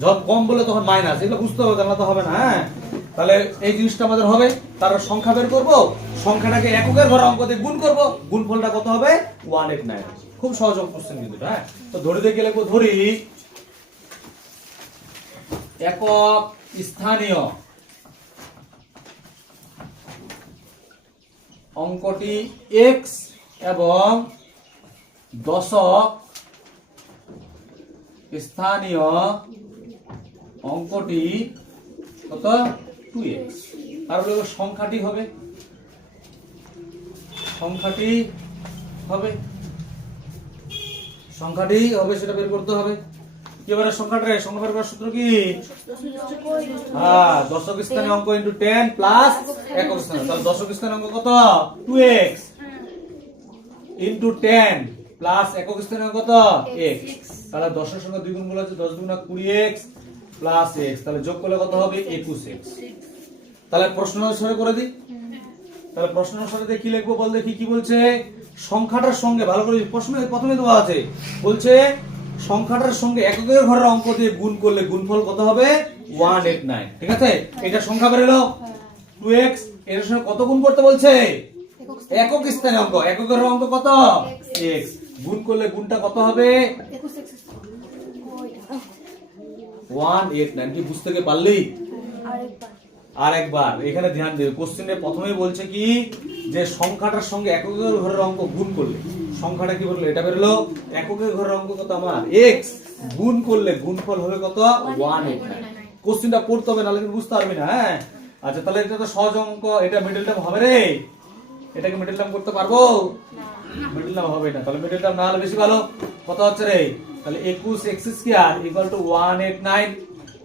যখন কম বলবে তখন মাইনাস, এগুলো বুঝতে হবে, জানলে তো হবে না। হ্যাঁ তাহলে এই জিনিসটা আমাদের হবে, তার সংখ্যা বের করব, সংখ্যাটাকে এককের ঘরের অঙ্ক দিয়ে গুণ করব, গুণফলটা কত হবে 189। খুব সহজ কোশ্চেন কিন্তু। হ্যাঁ তো ধরে দেখে লিখবো, ধরি একক স্থানীয় অঙ্কটি x এবং দশক স্থানীয় অঙ্কটি কত 2x, আর হলো সংখ্যাটি হবে সেটা বের করতে হবে। কি এবারে সংখ্যা বের করার সূত্র কি, দশক স্থানীয় অঙ্ক ইনটু 10 প্লাস একক স্থানীয়, তাহলে দশক স্থানীয় অঙ্ক কত 2x ইনটু 10 প্লাস একক স্থানীয় কত x, তাহলে 10 এর সঙ্গে 2 গুণ করলে 10 × 20x প্লাস x, তাহলে যোগ করলে কত হবে 21x। তাহলে প্রশ্ন অনুসারে করে দিই, তাহলে প্রশ্ন অনুসারে কি লিখবো বল দেখি কি বলছে, সংখ্যাটার সঙ্গে ভালো করে প্রথমে দেওয়া আছে, বলছে সংখ্যাটার সঙ্গে এককের ঘরের অঙ্ক দিয়ে গুণ করলে গুণফল কত হবে 189। ঠিক আছে, এটা সংখ্যা বের হলো 2x, এর সঙ্গে কত গুণ করতে বলছে একক স্থানে অঙ্ক, এককের অঙ্ক কত x, গুণ করলে গুণটা কত হবে 189। কি বুঝতে কে পারলি? আর একবার এখানে ধ্যান দেবে, কোশ্চেনে প্রথমেই বলছে কি যে সংখ্যাটার সঙ্গে এককের ঘরের অঙ্ক গুণ করলে সংখ্যাটা কি বললো, এটা বেরোলো এককের ঘরের অঙ্ক কত আমার x, গুণ করলে গুণফল হবে কত 189। কোশ্চেনটা পড়তে হবে, নাহলে কিন্তু বুঝতে পারবি না। হ্যাঁ আচ্ছা, তাহলে এটা তো সহজ অঙ্ক, এটা মিডল টার্ম হবে রে, এটাকে মিডল টার্ম করতে পারবো? মিডল টার্ম হবে না, তাহলে মিডল টার্ম না হলে বেশি ভালো। কত হচ্ছে রে, তাহলে 21x স্কয়ার ইকুয়াল টু 189,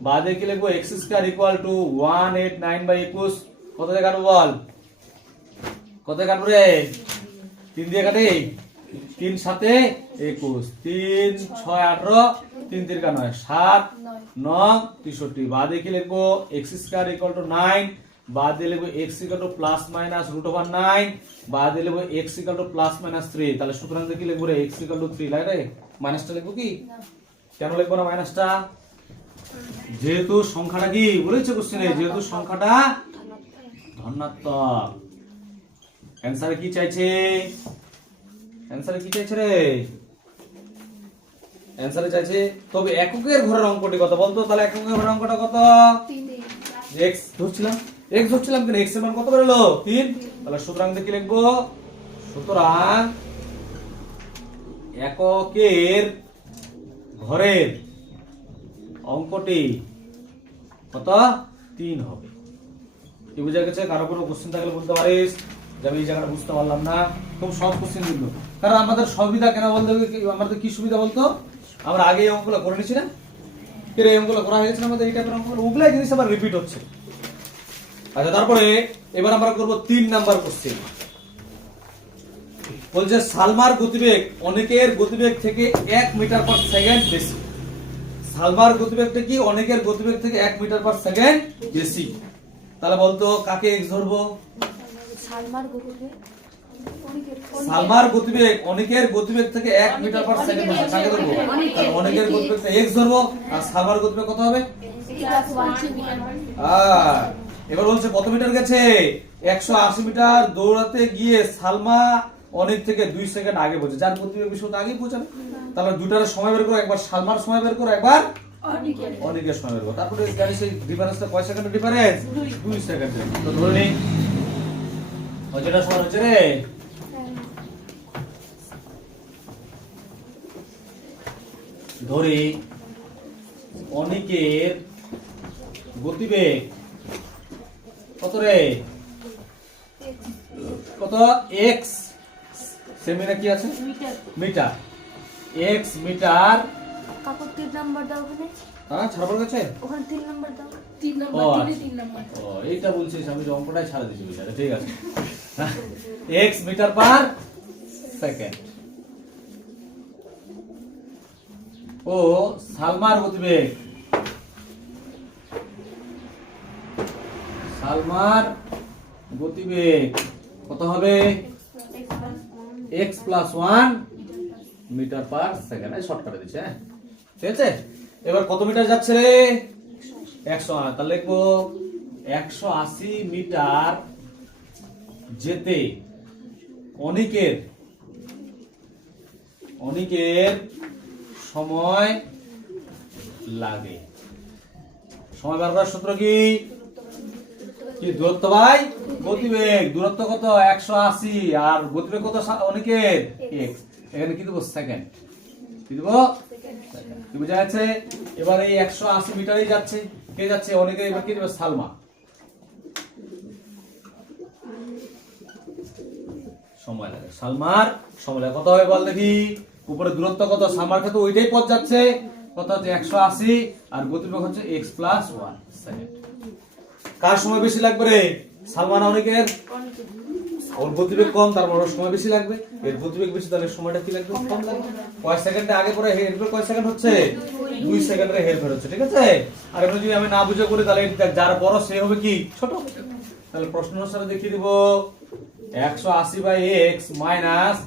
বাদে কি লিখবো x square equal to 189 by 21। কত দিয়ে কাটবো বল, কত দিয়ে কাটবো রে? 3 দিয়ে কাটি, 3 7 21, 3 6 18, 3 3 9 7 9 63, বাদে কি লিখবো x স্কয়ার ইকুয়াল টু 9, বাদে লিখবো x equal to plus minus root over 9, বাদে লিখবো x equal to plus minus 3। তাহলে সুতরাং কি লিখবো রে, x ইকুয়াল টু 3 লাগে রে, মাইনাসটা লিখবো কি? কেন লিখবো না মাইনাসটা? যেহেতু সংখ্যাটা কি বলেছে কোশ্চেনে, যেহেতু সংখ্যাটা ধনাত্মক। অ্যানসারে কি চাইছে, অ্যানসারে কি চাইছে রে? অ্যানসারে চাইছে তবে এককের ঘরের অঙ্কটি কত বলতো? তাহলে এককের ঘরের অঙ্কটা কত? x ধরছিলাম, x ধরছিলাম, কিন্তু x এর মান কত বেরোলো 3। তাহলে সুতরাং কি লিখবো, সুতরাং এককের ঘরের অঙ্কটি কত 3 হবে। কি বুঝা গেছে? কারো কোনো কোশ্চেন থাকলে বলতে পারিস যে আমি এই জায়গাটা বুঝতে পারলাম না। খুব সহজ কোশ্চেন কিন্তু, কারণ আমাদের সুবিধা কেন বলতে, আমাদের কি সুবিধা বলতো, আমরা আগে এই অঙ্কগুলো করে নিছি না, এর এই অঙ্কগুলো করা হয়ে গেছে আমাদের, এই টাইপের অঙ্কগুলো, ওগুলাই জিনিস আবার রিপিট হচ্ছে। আচ্ছা, তারপরে এবার আমরা করব 3 নাম্বার কোশ্চেন। বলছে সালমার গতিবেগ অনেকের গতিবেগ থেকে 1 মিটার পার সেকেন্ড বেশি। সালমার গতিবেগটা কি অনেকের গতিবেগ থেকে 1 মিটার পার সেকেন্ড বেশি। তাহলে বলতো কাকে x ধরবো? সালমার গতিবেগ অনেকের গতিবেগ থেকে 1 মিটার পার সেকেন্ড বেশি, কাকে ধরবো? অনেকের গতিবেগ থেকে x ধরবো, আর সালমার গতিবেগ কত হবে? এবার বলছে কত মিটার গেছে, 180 মিটার দৌড়াতে গিয়ে সালমা অনেক থেকে 2 সেকেন্ড আগে পৌঁছে। যার গতিবেগ বেশি তো আগেই পৌঁছাবে। তাহলে দুটার সময় বের করো, একবার সালমার সময় বের করো, একবার অনেকের সময় বের করো। তারপরে জানিস এই ডিফারেন্সটা কয় সেকেন্ডের ডিফারেন্স? 2 সেকেন্ডের। তো ধরে নিই যেটা সমান হচ্ছে রে, ধরি অনেকের গতিবেগ কত রে, কত x, সেমিনা কি আছে মিটার, x মিটার। কাকু 3 নাম্বার দাও ওখানে। হ্যাঁ ছাড়াবার গেছে ওখানে 3 নাম্বার দাও। 3 নাম্বার, 3 নাম্বার। ও এইটা বলছিস, আমি অঙ্কটাই ছাড়া দিছি বুঝা, ঠিক আছে। x মিটার পার সেকেন্ড ও সালমার গতিবেগ, সালমার গতিবেগ কত হবে? x plus 1 metre per second. শর্টকাটে দিচ্ছে, হ্যাঁ ঠিক আছে। এবার কত মিটার যাচ্ছে রে? 108। তাহলে লিখবো 180 মিটার যেতে অনেকের সময় লাগে। সময় বার করার সূত্র কি? দূরত্ব বাই গতিবেগ। দূরত্ব কত? 180, আর গতিবেগ কত অনেকের? x। এখানে কি দেবো? সেকেন্ড। কি দেবো? সেকেন্ড। কি বোঝা যাচ্ছে? এবার এই 180 মিটারই যাচ্ছে, কে যাচ্ছে? অনেকের। এবার কি দেবে? সালমা। সময় লাগে, সালমার সময় লাগে কত হবে বল দেখি? উপরে দূরত্ব কত, সালমার ক্ষেত্রে ওইটাই পথ যাচ্ছে, কত হচ্ছে? 180, আর গতিবেগ হচ্ছে x প্লাস 1 সেকেন্ড। কার সময় বেশি লাগবে রে? সালমান অনেকের? ওর গতিবেগ কম, তার মানে ওর সময় বেশি লাগবে। এর গতিবেগ বেশি, তাহলে সময়টা কি লাগবে? কম লাগবে। কয় সেকেন্ডে আগে পরে হেরফের কয় সেকেন্ড হচ্ছে? 2 সেকেন্ডে হেরফের হচ্ছে, ঠিক আছে। আর এমন যদি আমি না বুঝে করি, তাহলে যার বড় সে হবে কি ছোট। তাহলে প্রশ্ন অনুসারে দেখিয়ে দিব 180 by x minus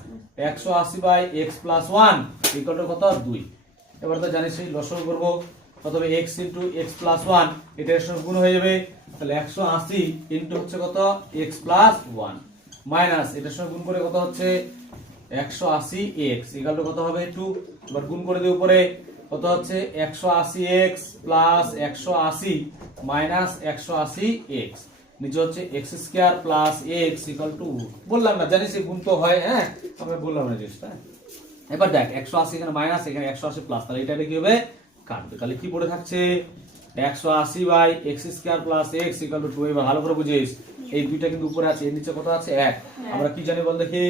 180 by x plus 1 equal to কত? 2। এবার তো জানিস এই লসাগু করব, কত হবে? x ইনটু x প্লাস 1, এটা এর সঙ্গে গুণ হয়ে যাবে। তাহলে 180 ইনটু হচ্ছে কত? x প্লাস 1 মাইনাস এটার সঙ্গে গুণ করে কত হচ্ছে 180x ইকুয়াল টু কত হবে 2। এবার গুণ করে দিই উপরে কত হচ্ছে 180x প্লাস 180 মাইনাস 180x, নিচে হচ্ছে x square plus x equal two, বললাম না জানিস এই গুণ তো হয়, হ্যাঁ আমরা বললাম না জিনিসটা। এবার দেখ 180 এখানে মাইনাস এখানে 180 প্লাস, তাহলে এটা কি হবে কাটবে, তাহলে কি পড়ে থাকছে 180 by x square plus x equal to 2। এবার ভালো করে বুঝিস এই দুইটা কিন্তু উপরে আছে, এর নিচে কত আছে 1। আমরা কি জানি বল দেখি,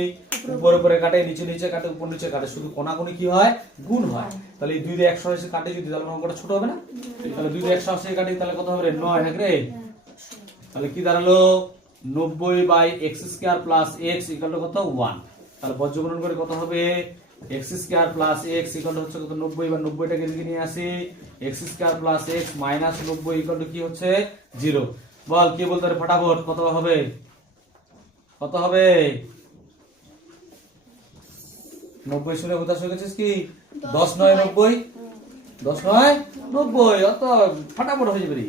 উপরে উপরে কাটে নিচে নিচে কাটে উপর নিচে কাটে, শুধু কোণাকুণি কি হয় গুণ হয়। তাহলে এই 2 দিয়ে 180 কাটে যদি, তাহলে অঙ্কটা ছোট হবে না? তাহলে 2 দিয়ে 180 কাটে তাহলে কত হবে 9 হবে রে। তাহলে কি দাঁড়ালো 90 by x square plus x equal to কত 1। তাহলে বজ্রগুণন করে কত হবে x square plus x equal to হচ্ছে কত 90, এবার 90 টাকে এদিকে নিয়ে আসি x square plus x minus 90 equal to কি হচ্ছে 0। বল কি বলতে পারে ফটাফট কত হবে, কত হবে 90 শুনে হতাশ হয়ে গেছিস কি 10 9 90, 10 9 90, অত ফটাফট হয়ে যাবে রে।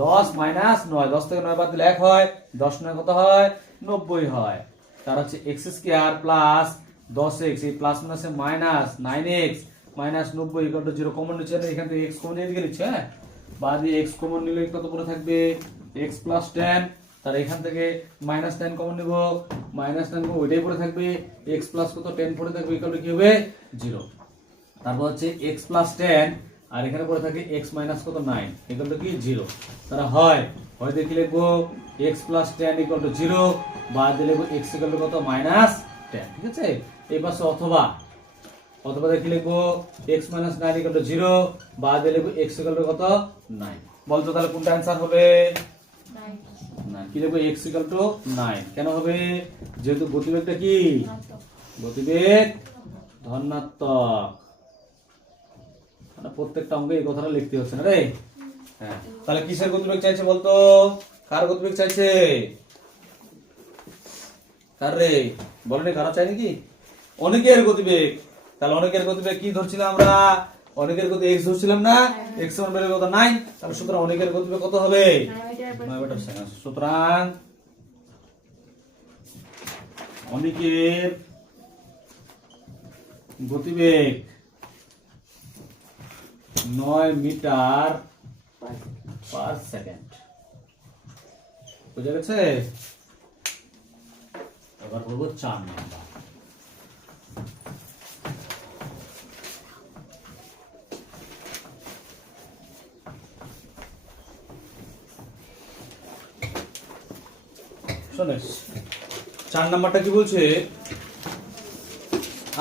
10 মাইনাস 9, 10 থেকে 9 বাদ দিলে 1 হয়, 10 9 কত হয় 90 হয়। তার হচ্ছে x স্কয়ার প্লাস 10x, এই প্লাস মাইনাসে minus 9x minus 90 equal to 0। Common নিচ্ছে না, এখান থেকে x কমন নিয়ে নিচ্ছে, হ্যাঁ বাদ দিয়ে x কমন নিলে কত পড়ে থাকবে x প্লাস 10, তার এখান থেকে মাইনাস 10 কমন নিব, মাইনাস 10 ওইটাই পড়ে থাকবে, x প্লাস কত 10 পড়ে থাকবে ইকুয়াল টু কি হবে 0। তারপর হচ্ছে x প্লাস 10 আর এখানে পড়ে থাকে x মাইনাস কত 9 ইকুয়াল টু কি 0। তারা হয় দেখি লিখবো x প্লাস 10 ইকুয়াল টু 0, বাদ দিয়ে লিখবো x ইকুয়াল টু কত মাইনাস 10, ঠিক আছে। এই পাশে অথবা দেখি লিখবো x মাইনাস 9 ইকুয়াল টু 0, বাদ দিয়ে লিখবো x ইকুয়াল টু কত 9। বলতো তাহলে কোনটা आंसर হবে 9। কি লিখবো x ইকুয়াল টু 9 কেন হবে, যেহেতু গতিবেগটা কি গতিবেগ ধনাত্মক, মানে প্রত্যেকটা অঙ্কে এই কথাটা লিখতে হচ্ছে না রে। হ্যাঁ তাহলে কিসের গতিবেগ চাইছে বলতো, কার গতিবেগ চাইছে, কার রে বলনি, কারা চাই নাকি অনেকের গতিবেগ। তাহলে অনেকের গতিবেগ কি ধরছিলাম আমরা, অনেকের গতি x ধরছিলাম না, x সমান বের কত 9, তাহলে সুতরাং অনেকের গতিবেগ কত হবে 9/7। সুতরাং অনেকের গতিবেগ 9 মিটার পার সেকেন্ড। বুঝা গেছে? এবার বলবো 4 নাম্বার। শোনেস 4 নাম্বারটা কি বলছে,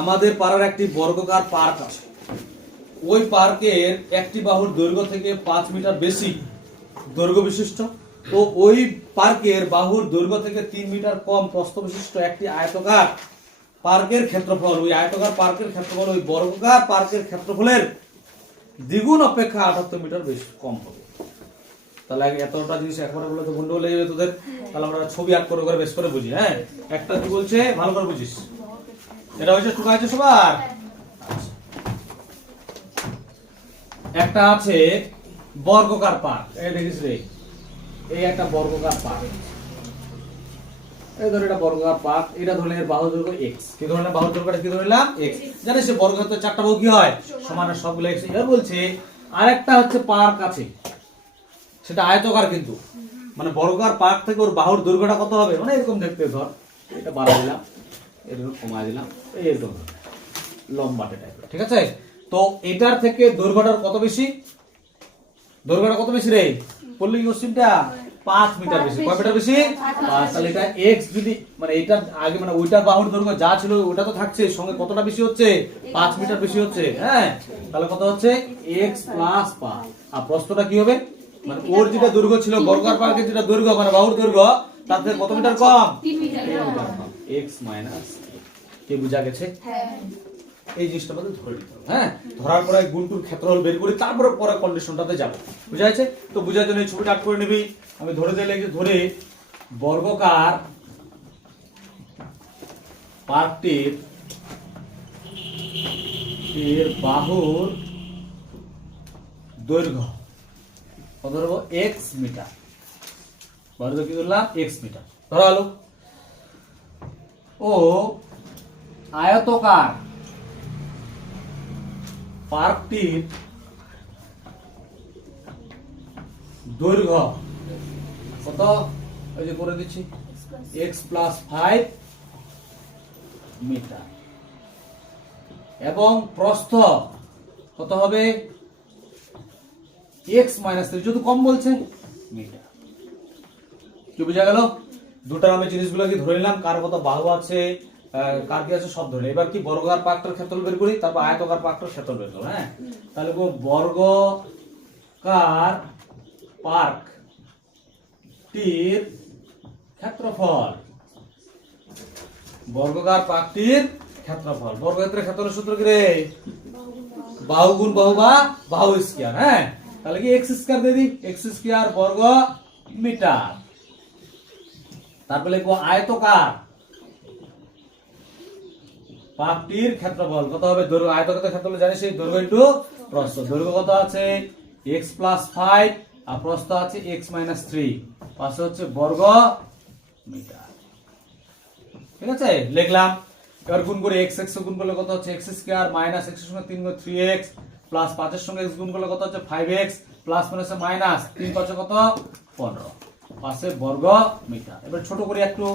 আমাদের পাড়ার একটি বর্গাকার পার্ক আছে, ওই পার্কের একটি বাহুর দৈর্ঘ্য থেকে 5 মিটার বেশি দৈর্ঘ্য বিশিষ্ট ও ওই পার্কের বাহুর দৈর্ঘ্য থেকে 3 মিটার কম প্রস্থ বিশিষ্ট একটি আয়তকার পার্কের ক্ষেত্রফল, ওই আয়তকার পার্কের ক্ষেত্রফল ওই বর্গাকার পার্কের ক্ষেত্রফলের দ্বিগুণ অপেক্ষা 78 মিটার বেশি কম হবে। তাহলে এতটা জিনিস একবারে বলে তো গন্ডগোল হয়ে যাবে তোদের। তাহলে আমরা ছবি আঁক করে করে বেশ করে বুঝি। হ্যাঁ একটা কি বলছে ভালো করে বুঝিস, এটা হচ্ছে টুকা আছে সবার। একটা আছে বর্গাকার পার্ক, এই দেখিস রে, এই একটা বর্গাকার পার্ক, এই ধর এটা বর্গাকার পার্ক, এটা ধরলে এর বাহু দৈর্ঘ্য x, কি ধরনের বাহু দৈর্ঘ্যটা কি ধরলাম x, জানিস সে বর্গাকার তো চারটা বাহু কি হয় সমান, সবগুলো x। এর বলছে আরেকটা হচ্ছে পার্ক আছে, সেটা আয়তকার কিন্তু, মানে বর্গাকার পার্ক থেকে ওর বাহুর দৈর্ঘ্যটা কত হবে, মানে এরকম দেখতে, ধর এটা বাড়াই দিলাম, এরকম কমাই দিলাম, এরকম লম্বাটে টাইপের, ঠিক আছে। তো এটার থেকে দৈর্ঘ্যটার কত বেশি, দৈর্ঘ্যটা কত বেশি রে বললি কোশ্চেনটা 5 মিটার বেশি। কয় মিটার বেশি 5। তাহলে এটা x যদি মানে এটা আগে মানে ওইটার বাহুর দৈর্ঘ্য যা ছিল ওটা তো থাকছে, সঙ্গে কতটা বেশি হচ্ছে 5 মিটার বেশি হচ্ছে। হ্যাঁ তাহলে কত হচ্ছে x প্লাস 5। আর প্রস্থটা কি হবে, মানে ওর যেটা দৈর্ঘ্য ছিল বর্গাকার পার্কের যেটা দৈর্ঘ্য মানে বাহুর দৈর্ঘ্য তার থেকে কত মিটার কম 3 মিটার x মাইনাস। কি বুঝা গেছে? হ্যাঁ এই জিনিসটা আমাদের ধরে নিতে হবে। হ্যাঁ ধরার পরে গুণটুর ক্ষেত্রফল বের করি, তারপরে পরে কন্ডিশনটাতে যাব। বুঝা গেছে? তো বুঝার জন্য এই ছবিটা আট করে নিবি। আমি ধরে দিলে ধরে বর্গাকার পার্কটির এর বাহুর দৈর্ঘ্য কত ধরবো x মিটার, বাহুর কি ধরলাম x মিটার ধরা হলো। ও আয়তকার পার্কটির দৈর্ঘ্য কত, ওই যে করে দিচ্ছি x+5 মিটার এবং প্রস্থ কত হবে x-3, যেহেতু কম বলছে মিটার। কি বোঝা গেল? দুটার আমি জিনিসগুলো কি ধরে নিলাম, কার কত বাহু আছে, কার কি আছে সব ধরে। এবার কি বর্গাকার পার্কটার ক্ষেত্রফল বের করি, তারপর আয়তকার পার্কটার ক্ষেত্রফল বের করব। হ্যাঁ, তাহলে বর্গাকার পার্কটির ক্ষেত্রফল, বর্গাকার পার্কটির ক্ষেত্রফল, বর্গক্ষেত্রের ক্ষেত্রফলের সূত্র কি রে? বাহু গুণ বাহু বা বাহু স্কয়ার। হ্যাঁ, তাহলে কি x স্কয়ার দিয়ে দিই, x স্কয়ার বর্গ মিটার। তারপরে লিখবো আয়তকার পার্কটির ক্ষেত্রফল কত হবে, দৈর্ঘ্য, আয়তকার ক্ষেত্রফল জানিস সেই দৈর্ঘ্য ইনটু প্রস্থ। দৈর্ঘ্য কত আছে x+5 আর প্রস্থ আছে x-3, পাশে হচ্ছে বর্গ মিটার। ঠিক আছে, লিখলাম। এবার গুণ করে x x গুণ করলে কত হচ্ছে x স্কয়ার মাইনাস x এর সঙ্গে 3 গুণ 3x প্লাস 5 এর সঙ্গে x গুণ করলে কত হচ্ছে 5x প্লাস মাইনাস মাইনাস 3 5 কত 15 পাশে বর্গ মিটার। এবার ছোট করে একটু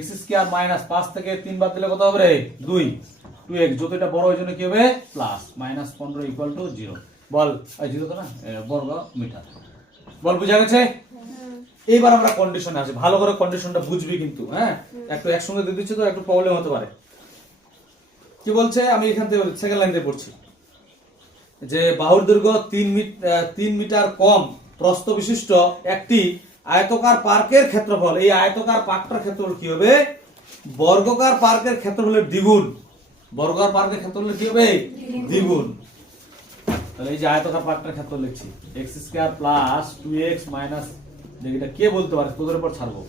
x স্কয়ার মাইনাস 5 থেকে 3 বাদ দিলে কত হবে রে 2, 2x, যত এটা বড় ওই জন্য কি হবে প্লাস মাইনাস 15 ইকুয়াল টু 0। বল 0 তো না, বর্গ মিটার। বল বুঝা গেছে? এইবার আমরা কন্ডিশনে আসি, ভালো করে কন্ডিশনটা বুঝবি কিন্তু। হ্যাঁ, একটু একসঙ্গে দিয়ে দিচ্ছি তো একটু প্রবলেম হতে পারে। কি বলছে, আমি এখান থেকে সেকেন্ড লাইন দিয়ে পড়ছি যে বাহুর দৈর্ঘ্য 3 মিটার কম প্রস্থ বিশিষ্ট একটি আয়তকার পার্কের ক্ষেত্রফল, এই আয়তকার পার্কটার ক্ষেত্রফল কি হবে বর্গাকার পার্কের ক্ষেত্রফলের দ্বিগুণ। বর্গাকার পার্কের ক্ষেত্রফল কি হবে দ্বিগুণ। তাহলে এই যে আয়তকার পার্কটার ক্ষেত্রফল লিখছি x² প্লাস 2x মাইনাস, এটা কে বলতে পারে, তোদের উপর ছাড়বো।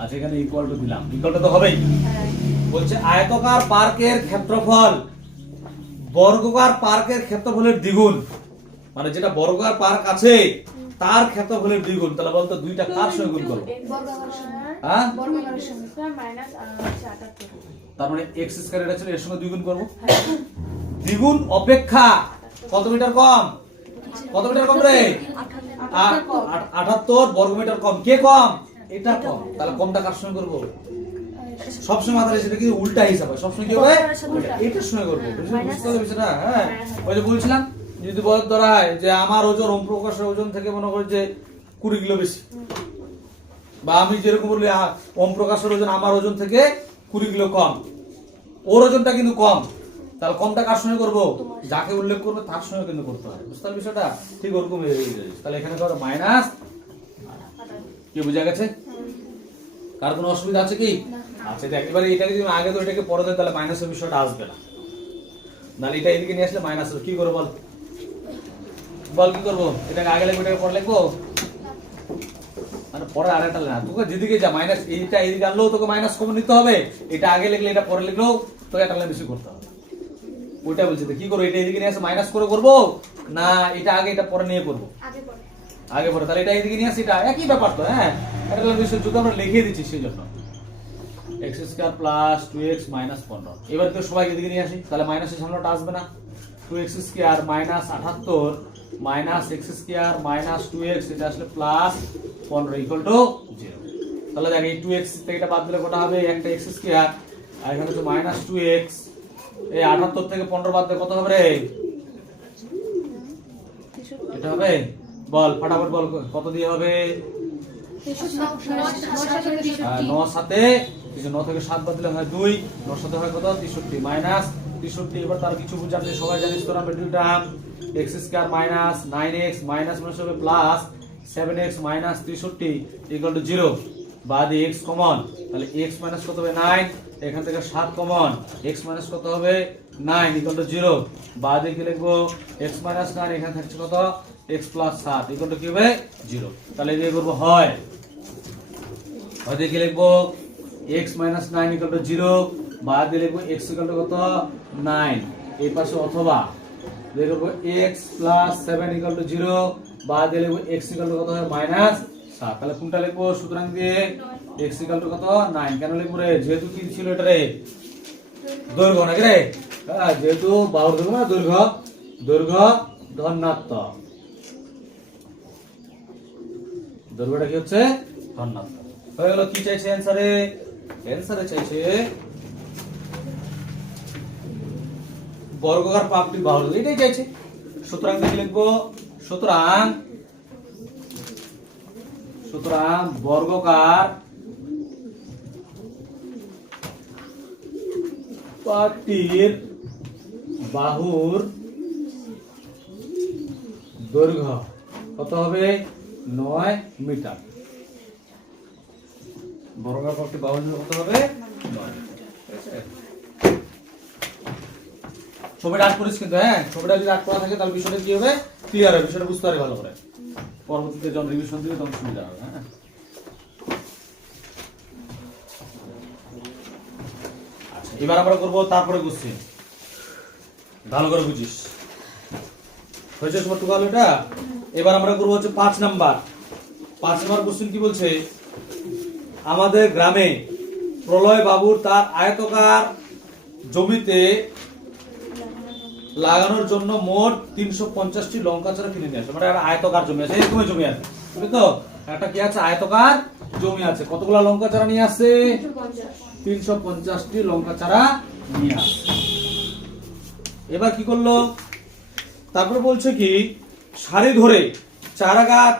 আচ্ছা, এখানে ইকুয়াল টু দিলাম, ইকুয়াল টু তো হবেই। বলছে আয়তকার পার্কের ক্ষেত্রফল বর্গাকার পার্কের ক্ষেত্রফলের দ্বিগুণ, মানে যেটা বর্গাকার পার্ক আছে তার ক্ষেত্রফলের দ্বিগুণ। তাহলে বলতো দুইটা কার সঙ্গে গুণ করব? হ্যাঁ, বর্গাকারের সঙ্গে মাইনাস 78। তার মানে x স্কয়ার এটা ছিল, এর সঙ্গে দ্বিগুণ করব। দ্বিগুণ অপেক্ষা কত মিটার কম? কত মিটার কম রে? 78 বর্গমিটার কম। কে কম? এটা কম। তাহলে কমটা কার সঙ্গে করব? সবসময় মাথায় সেটা কি উল্টা হিসাব হয়, সবসময় কি হবে এটার সঙ্গে করবো। বুঝতে হবে বিষয়টা? হ্যাঁ, ওই যে বলছিলাম যদি বল ধরা হয় যে আমার ওজন ওম প্রকাশের ওজন থেকে মনে করি যে 20 কিলো বেশি, বা আমি যেরকম বলি ওম প্রকাশের ওজন আমার ওজন থেকে 20 কিলো কম, ওর ওজনটা কিন্তু কম, তাহলে কমটা কার সঙ্গে করবো? যাকে উল্লেখ করবে তার সঙ্গে কিন্তু করতে হবে। বুঝতে পারবে বিষয়টা? ঠিক ওরকম। তাহলে এখানে করো মাইনাস। কি বোঝা গেছে? কার কোনো অসুবিধা আছে কি? আচ্ছা, একেবারে এটাকে যদি আগে তো এটাকে পরে দেয় তাহলে মাইনাসের বিষয়টা আসবে না, নাহলে এটা এদিকে নিয়ে আসলে মাইনাস কি করবো বল? বল কি করবো? এটাকে আগে লিখবো, এটাকে পরে লিখবো, মানে পরে আরেকটা না, তোকে যেদিকে যা মাইনাস এইটা এদিকে আনলেও তোকে মাইনাস কমন নিতে হবে, এটা আগে লিখলে এটা পরে লিখলেও তোকে একটা লাইন বেশি করতে হবে। ওইটা বলছি তো কি করবো, এটা এদিকে নিয়ে আসে মাইনাস করে করবো না এটা আগে এটা পরে নিয়ে করবো? আগে পরে। তাহলে এটা এদিকে নিয়ে আসি, এটা একই ব্যাপার তো। হ্যাঁ, এটা বিষয় যদি আমরা লিখে দিচ্ছি সেই জন্য x² প্লাস 2x মাইনাস 15। এবার তো সবাই এদিকে নিয়ে আসি, তাহলে মাইনাসের সামনেটা আসবে না। 2x² minus 78 minus x² minus 2x, এটা আসলে প্লাস 15 ইকুয়াল টু 0। তাহলে দেখ এই 2x থেকে এটা বাদ দিলে কত হবে? একটা x² আর এখানে হচ্ছে মাইনাস 2x, এই 78 থেকে 15 বাদ দিলে কত হবে রে? এটা হবে, বল ফটাফট বল কত দিয়ে হবে? 9 সাথে 9 থেকে 7 বাদ দিলে হয় 2, 9 সাথে হয় কত? 63 মাইনাস 63। এবার তার কিছু বুঝার যে সবাই জানিস তোরা মিডলটা x² minus 9x minus minus হবে plus 7x minus 63 equal to 0। বাদ দিয়ে x কমন, তাহলে x মাইনাস কত হবে 9, এখান থেকে 7 কমন, x মাইনাস কত হবে 9 ইকুয়াল টু 0। বাদ দিয়ে কি লিখবো? x মাইনাস 9, এখানে থাকছে কত? x প্লাস 7 ইকুয়াল টু কি হবে 0। তাহলে এই দিয়ে করব হয়, কি লিখবো? x মাইনাস 9 ইকুয়াল টু 0, বাদ দিয়ে লিখবো x ইকুয়াল টু কত 9 এই পাশে, অথবা লিখবো x প্লাস 7 ইকুয়াল টু 0, বাদ দিয়ে লিখবো x ইকুয়াল টু কত হয় -7। তাহলে কোনটা লিখবো? সুতরাং দিয়ে x ইকুয়াল টু কত 9 কেন লিখব রে যেহেতু কি ছিল এটা রে দৈর্ঘ্য নাকি রে হ্যাঁ যেহেতু বাহুর দৈর্ঘ্য না দৈর্ঘ্য ধনাত্মক দৈর্ঘ্যটা কি হচ্ছে ধনাত্মক হয়ে গেল কি চাইছে অ্যানসারে চাইছে বর্গাকার পাপড়ি বাহুর এটাই চাইছে সুতরাং কি লিখবো সুতরাং বর্গাকার পাপড়ির বাহুর দৈর্ঘ্য কত হবে 9 মিটার বর্গাকার পাপড়ির বাহুর দৈর্ঘ্য কত হবে 9 মিটার ঠিক আছে ছবিটা আট করিস কিন্তু হ্যাঁ ছবিটা যদি আট করা থাকে তাহলে বিষয়টা কি হবে ক্লিয়ার হবে বিষয়টা বুঝতে পারবে ভালো করে পরবর্তীতে যখন রিভিশন দিবে তখন সুবিধা হবে হ্যাঁ আচ্ছা এবার আমরা করব তারপরে কোশ্চেন ভালো করে বুঝিস হয়েছে তোমার টুকাল এটা এবার আমরা করব হচ্ছে 5 নাম্বার কোশ্চেন কি বলছে আমাদের গ্রামে প্রলয় বাবুর তার আয়তকার জমিতে লাগানোর জন্য মোট 350টি লঙ্কা চারা কিনে নিয়ে আসে মানে একটা আয়তকার জমি আছে এরকম জমি আছে বুঝলি তো একটা কি আছে আয়তকার জমি আছে কতগুলা লঙ্কা চারা নিয়ে আসছে 350টি লঙ্কা চারা নিয়ে আসছে এবার কি করলো তারপর বলছে কি সারি ধরে চারা গাছ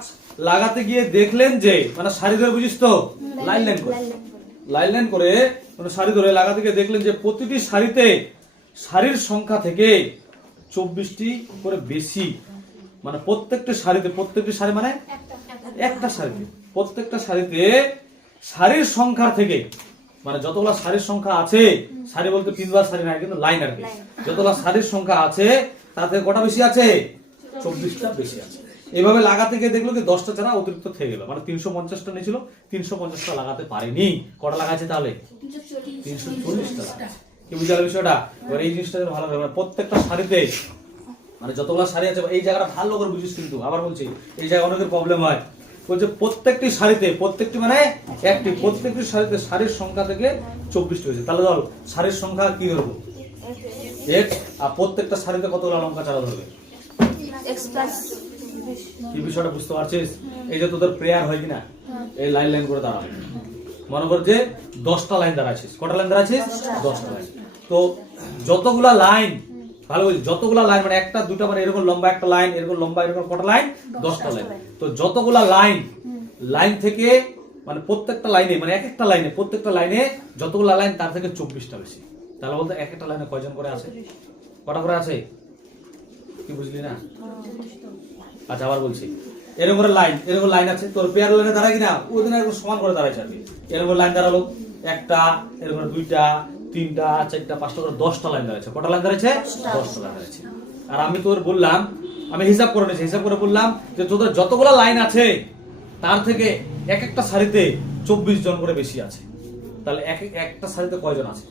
লাগাতে গিয়ে দেখলেন যে মানে সারি ধরে বুঝিস তো লাইন করে মানে সারি ধরে লাগাতে গিয়ে দেখলেন যে প্রতিটি সারিতে সারির সংখ্যা থেকে 24টি করে বেশি মানে প্রত্যেকটা সারি মানে একটা সারিতে প্রত্যেকটা সারিতে সারির সংখ্যা থেকে মানে যতগুলা সারির সংখ্যা আছে সারি বলতে 3 বার সারি না কিন্তু লাইন আর কি যতগুলা সারির সংখ্যা আছে তাতে কটা বেশি আছে 24টা বেশি আছে এইভাবে লাগাতে গিয়ে দেখলো যে 10টা চারা অতিরিক্ত থেকে গেল মানে 350টা নিয়েছিল 350টা লাগাতে পারেনি কটা লাগাচ্ছে তাহলে 340টা কি বুঝালো বিষয়টা এবার এই জিনিসটা ভালো হবে প্রত্যেকটা সারিতে মানে যতগুলা সারি আছে এই জায়গাটা ভালো করে বুঝিস কিন্তু আবার বলছি এই জায়গায় অনেকের প্রবলেম হয় বলছে প্রত্যেকটি সারিতে প্রত্যেকটি মানে একটি প্রত্যেকটি সারিতে সারির সংখ্যা থেকে 24টি হয়েছে তাহলে ধর সারির সংখ্যা কি ধরবো x আর প্রত্যেকটা সারিতে কতগুলা লঙ্কা চারা ধরবে x প্লাস কি বিষয়টা বুঝতে পারছিস এই যে তোদের প্রেয়ার হয় কিনা এই লাইন করে দাঁড়াবে মনে কর যে 10টা লাইন দাঁড়াচ্ছিস কটা লাইন দাঁড়াচ্ছিস 10টা লাইন তো যতগুলা লাইন ভালো বলছি যতগুলা লাইন মানে একটা দুটা মানে এরকম লম্বা একটা লাইন এরকম লম্বা এরকম কটা লাইন 10টা লাইন তো যতগুলা লাইন থেকে মানে প্রত্যেকটা লাইনে মানে এক একটা লাইনে প্রত্যেকটা লাইনে যতগুলা লাইন তার থেকে 24টা বেশি তাহলে বলতে এক একটা লাইনে কয়জন করে আছে কটা করে আছে কি বুঝলি না আচ্ছা আবার বলছি এরকম লাইন আছে তোর পেয়ার লাইনে দাঁড়ায় কিনা ওই দিন একদম সমান করে দাঁড়াইছে আর কি এরকম লাইন দাঁড়ালো একটা এরকম দুইটা তিনটা চারটা পাঁচটা করে 10টা লাইন দাঁড়াচ্ছে কটা লাইন দাঁড়াচ্ছে 10টা লাইন দাঁড়াচ্ছে আর আমি তোর বললাম আমি হিসাব করে নিয়েছি হিসাব করে বললাম যে তোদের যতগুলো লাইন আছে তার থেকে এক একটা সারিতে 24 জন করে বেশি আছে তাহলে একটা সারিতে কয়জন আছে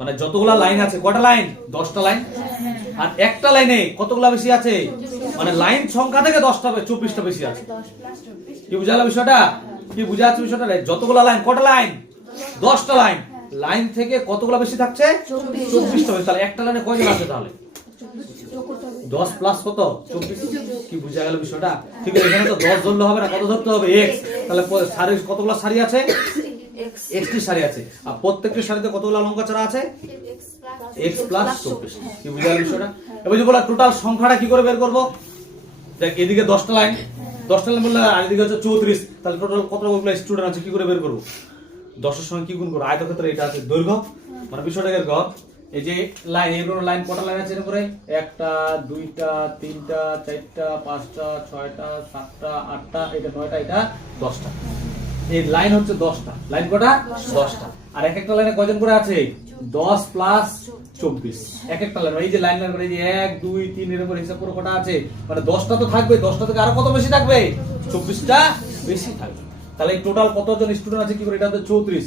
মানে যতগুলা লাইন আছে কটা লাইন 10টা লাইন আর একটা লাইনে কতগুলা বেশি আছে মানে লাইন সংখ্যা থেকে 10টা 24টা বেশি আছে কি বুঝালো বিষয়টা কি বুঝা যাচ্ছে বিষয়টা যতগুলা লাইন কটা লাইন 10টা লাইন থেকে কতগুলা বেশি থাকছে 24টা বেশি তাহলে একটা লাইনে কয়জন আছে তাহলে 10 প্লাস কত 24 কি বুঝা গেল বিষয়টা ঠিক আছে এখানে তো 10 ধরলে হবে না কত ধরতে হবে x তাহলে সারি কতগুলা সারি আছে x টি সারি আছে আর প্রত্যেকটি সারিতে কতগুলা লঙ্কা চারা আছে x প্লাস 24 কি বুঝা গেল বিষয়টা এবার যে বলা টোটাল সংখ্যাটা কি করে বের করব দেখ এদিকে 10টা লাইন বললে আর এদিকে হচ্ছে 34 তাহলে টোটাল কতগুলো স্টুডেন্ট আছে কি করে বের করব 10 এর সঙ্গে কি গুণ করব আয়তক্ষেত্রে এটা আছে দৈর্ঘ্য মানে বিষয়টা এরকম এই যে লাইন এগুলো লাইন কটা লাইন আছে এর করে একটা দুইটা তিনটা চারটা পাঁচটা ছয়টা সাতটা আটটা এটা নয়টা এটা 10টা এই লাইন হচ্ছে 10টা লাইন কটা 10টা আর এক একটা লাইনে কয়জন করে আছে 10 প্লাস 24 এক একটা লাইন এই যে লাইন করে এই যে 1 2 3 এর উপর হিসাব করে কটা আছে মানে 10টা তো থাকবে 10টা থেকে আরো কত বেশি থাকবে 24টা বেশি থাকবে তাহলে এই টোটাল কতজন স্টুডেন্ট আছে কি করে এটা হচ্ছে 34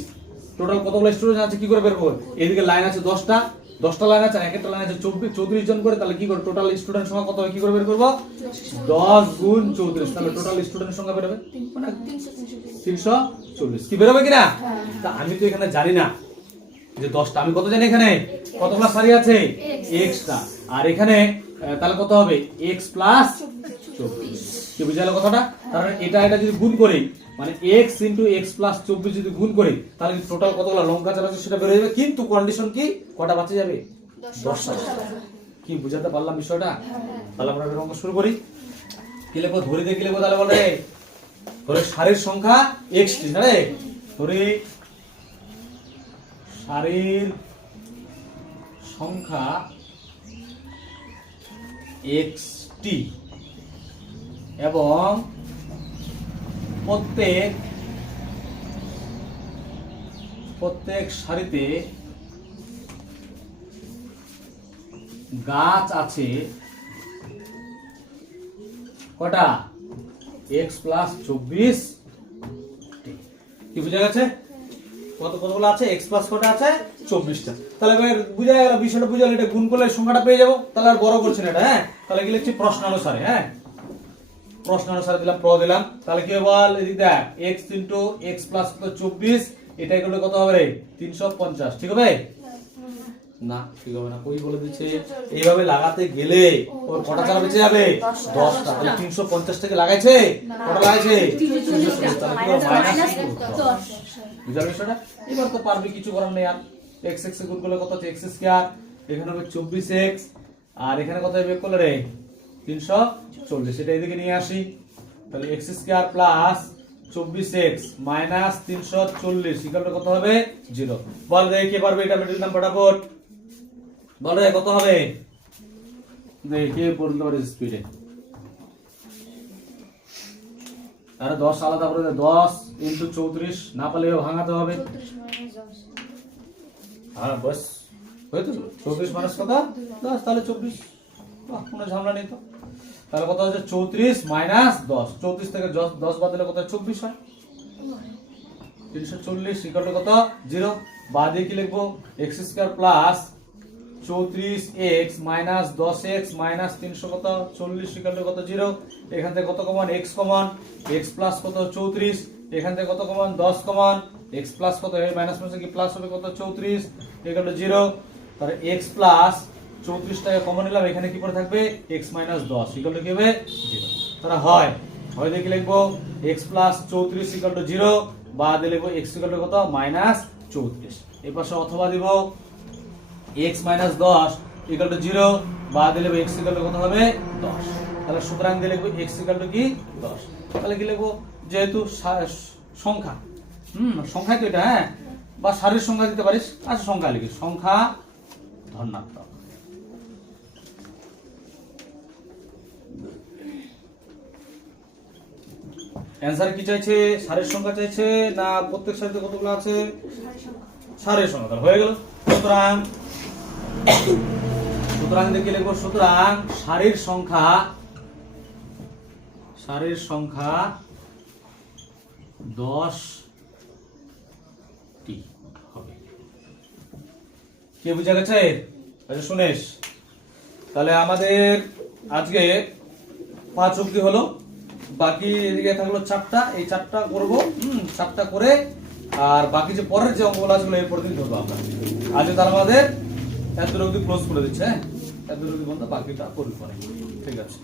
টোটাল কতগুলো স্টুডেন্ট আছে কি করে বের করব এইদিকে লাইন আছে 10টা 10টা লাইন আছে, এক একটা লাইন আছে 34 জন করে, তাহলে কি করে টোটাল স্টুডেন্ট সংখ্যা কত হবে কি করে বের করব? 10 গুণ 34, তাহলে টোটাল স্টুডেন্ট সংখ্যা বের হবে মানে 340। কি বের হবে কিনা? তা আমি তো এখানে জানি না যে 10টা, আমি কত জানি এখানে কতগুলো সারি আছে x টা, আর এখানে তাহলে কত হবে x প্লাস 24। কি বুঝালো কথাটা? তাহলে এটা যদি গুণ করি মানে x ইনটু x প্লাস 24 যদি গুণ করি তাহলে টোটাল কতগুলো লঙ্কা চাল আছে সেটা বের হয়ে যাবে, কিন্তু কন্ডিশন কি কটা বাঁচে যাবে? 10টা। কি বুঝাতে পারলাম বিষয়টা? তাহলে আমরা এর অঙ্ক শুরু করি। কি লিখবো? ধরে দিয়ে কি লিখবো তাহলে বলে? ধরে সারির সংখ্যা x টি, জানে? ধরে সারির সংখ্যা x টি এবং প্রত্যেক সারিতে গাছ আছে কটা? x plus 24। কি বুঝা গেছে? কতগুলো আছে? x প্লাস কটা আছে? 24টা। তাহলে এবার বুঝা গেল বিষয়টা, বুঝালে এটা গুণ করলে সংখ্যাটা পেয়ে যাবো। তাহলে আর বড় করছি না এটা। হ্যাঁ, তাহলে কি লিখছি? প্রশ্নানুসারে। হ্যাঁ, প্রশ্নানুসারে দিলাম, প্র দিলাম। তাহলে কি বল এদিক দেখ, x ইনটু x প্লাস 24, এটাই করলে কত হবে রে? 350। ঠিক হবে না? ঠিক হবে না, কই বলে দিচ্ছে। এইভাবে লাগাতে গেলে ওর কটা চারা বেঁচে যাবে? 10টা। তাহলে 350 থেকে লাগাইছে, কটা লাগাইছে? 340। তাহলে কি হবে? মাইনাস 10। বুঝা গেল সেটা? এবার তো পারবি, কিছু করার নেই আর। x x এ গুণ করলে কত হচ্ছে? x স্কয়ার, এখানে হবে 24x, আর এখানে কত বের করলে রে? 340। এটা এদিকে নিয়ে আসি, তাহলে x square plus 24x minus 340 equal to কত হবে? 0। বল রে কে পারবে এটা? মিডল নাম ফটাফট বল রে কত হবে? দেখ কে পড়তে পারে স্পিডে। আরে 10 আলাদা করে দে, 10 ইনটু 34, না পারলে ভাঙাতে হবে। 34 মাইনাস 10। হ্যাঁ বাস হয়ে তো 34 মাইনাস কত? 10, তাহলে 24। বাহ, কোনো ঝামেলা নেই তো। তাহলে কত হচ্ছে? 34 মাইনাস 10। 34 থেকে 10 বাদ দিলে কত? 24 হয়। 340 ইকুয়াল টু কত? 0। বাদ দিয়ে কি লিখবো? x square plus 34x minus 10x minus 340 equal to কত? 0। এখান থেকে কত common? x common, x plus কত? 34। এখান থেকে কত কমন? 10 কমন, x প্লাস কত? এই মাইনাস মাইনাসে কি প্লাস হবে? কত? 34 ইকুয়াল টু 0। তাহলে x প্লাস 34 টাকে কমন নিলাম, এখানে কি পড়ে থাকবে? x মাইনাস 10 ইকুয়াল টু কি হবে? 0। তাহলে হয় দেখি লিখবো x প্লাস 34 ইকুয়াল টু 0, বা দিয়ে লিখবো x ইকুয়াল টু কত? মাইনাস 34। এই পাশে অথবা দিব x মাইনাস 10 ইকুয়াল টু 0, বা দিয়ে লিখবো x ইকুয়াল টু কত হবে? 10। তাহলে সুতরাং দিয়ে লিখবো x ইকুয়াল টু কি? 10। তাহলে কি লিখবো? যেহেতু সংখ্যা, সংখ্যাই তো এটা। হ্যাঁ, বা সারির সংখ্যা দিতে পারিস। আচ্ছা, সংখ্যা লিখি, সংখ্যা ধনাত্মক। অ্যানসার কি চাইছে? সারির সংখ্যা চাইছে না প্রত্যেক সারিতে কতগুলো আছে? সারির সংখ্যা। তাহলে হয়ে গেল। সুতরাং দেখে লিখবো, সুতরাং সারির সংখ্যা 10টি হবে। কে বুঝা গেছে? আচ্ছা শুনিস, তাহলে আমাদের আজকে 5 অবধি হলো, বাকি এদিকে থাকলো 4টা। এই 4টা করবো, 4টা করে আর বাকি যে পরের যে অঙ্কগুলো আছে এরপর দিন ধরবো আমরা। আজকে তার আমাদের এত অবধি ক্লোজ করে দিচ্ছে। হ্যাঁ, এত অবধি বন্ধ, বাকিটা করবো পরে। ঠিক আছে।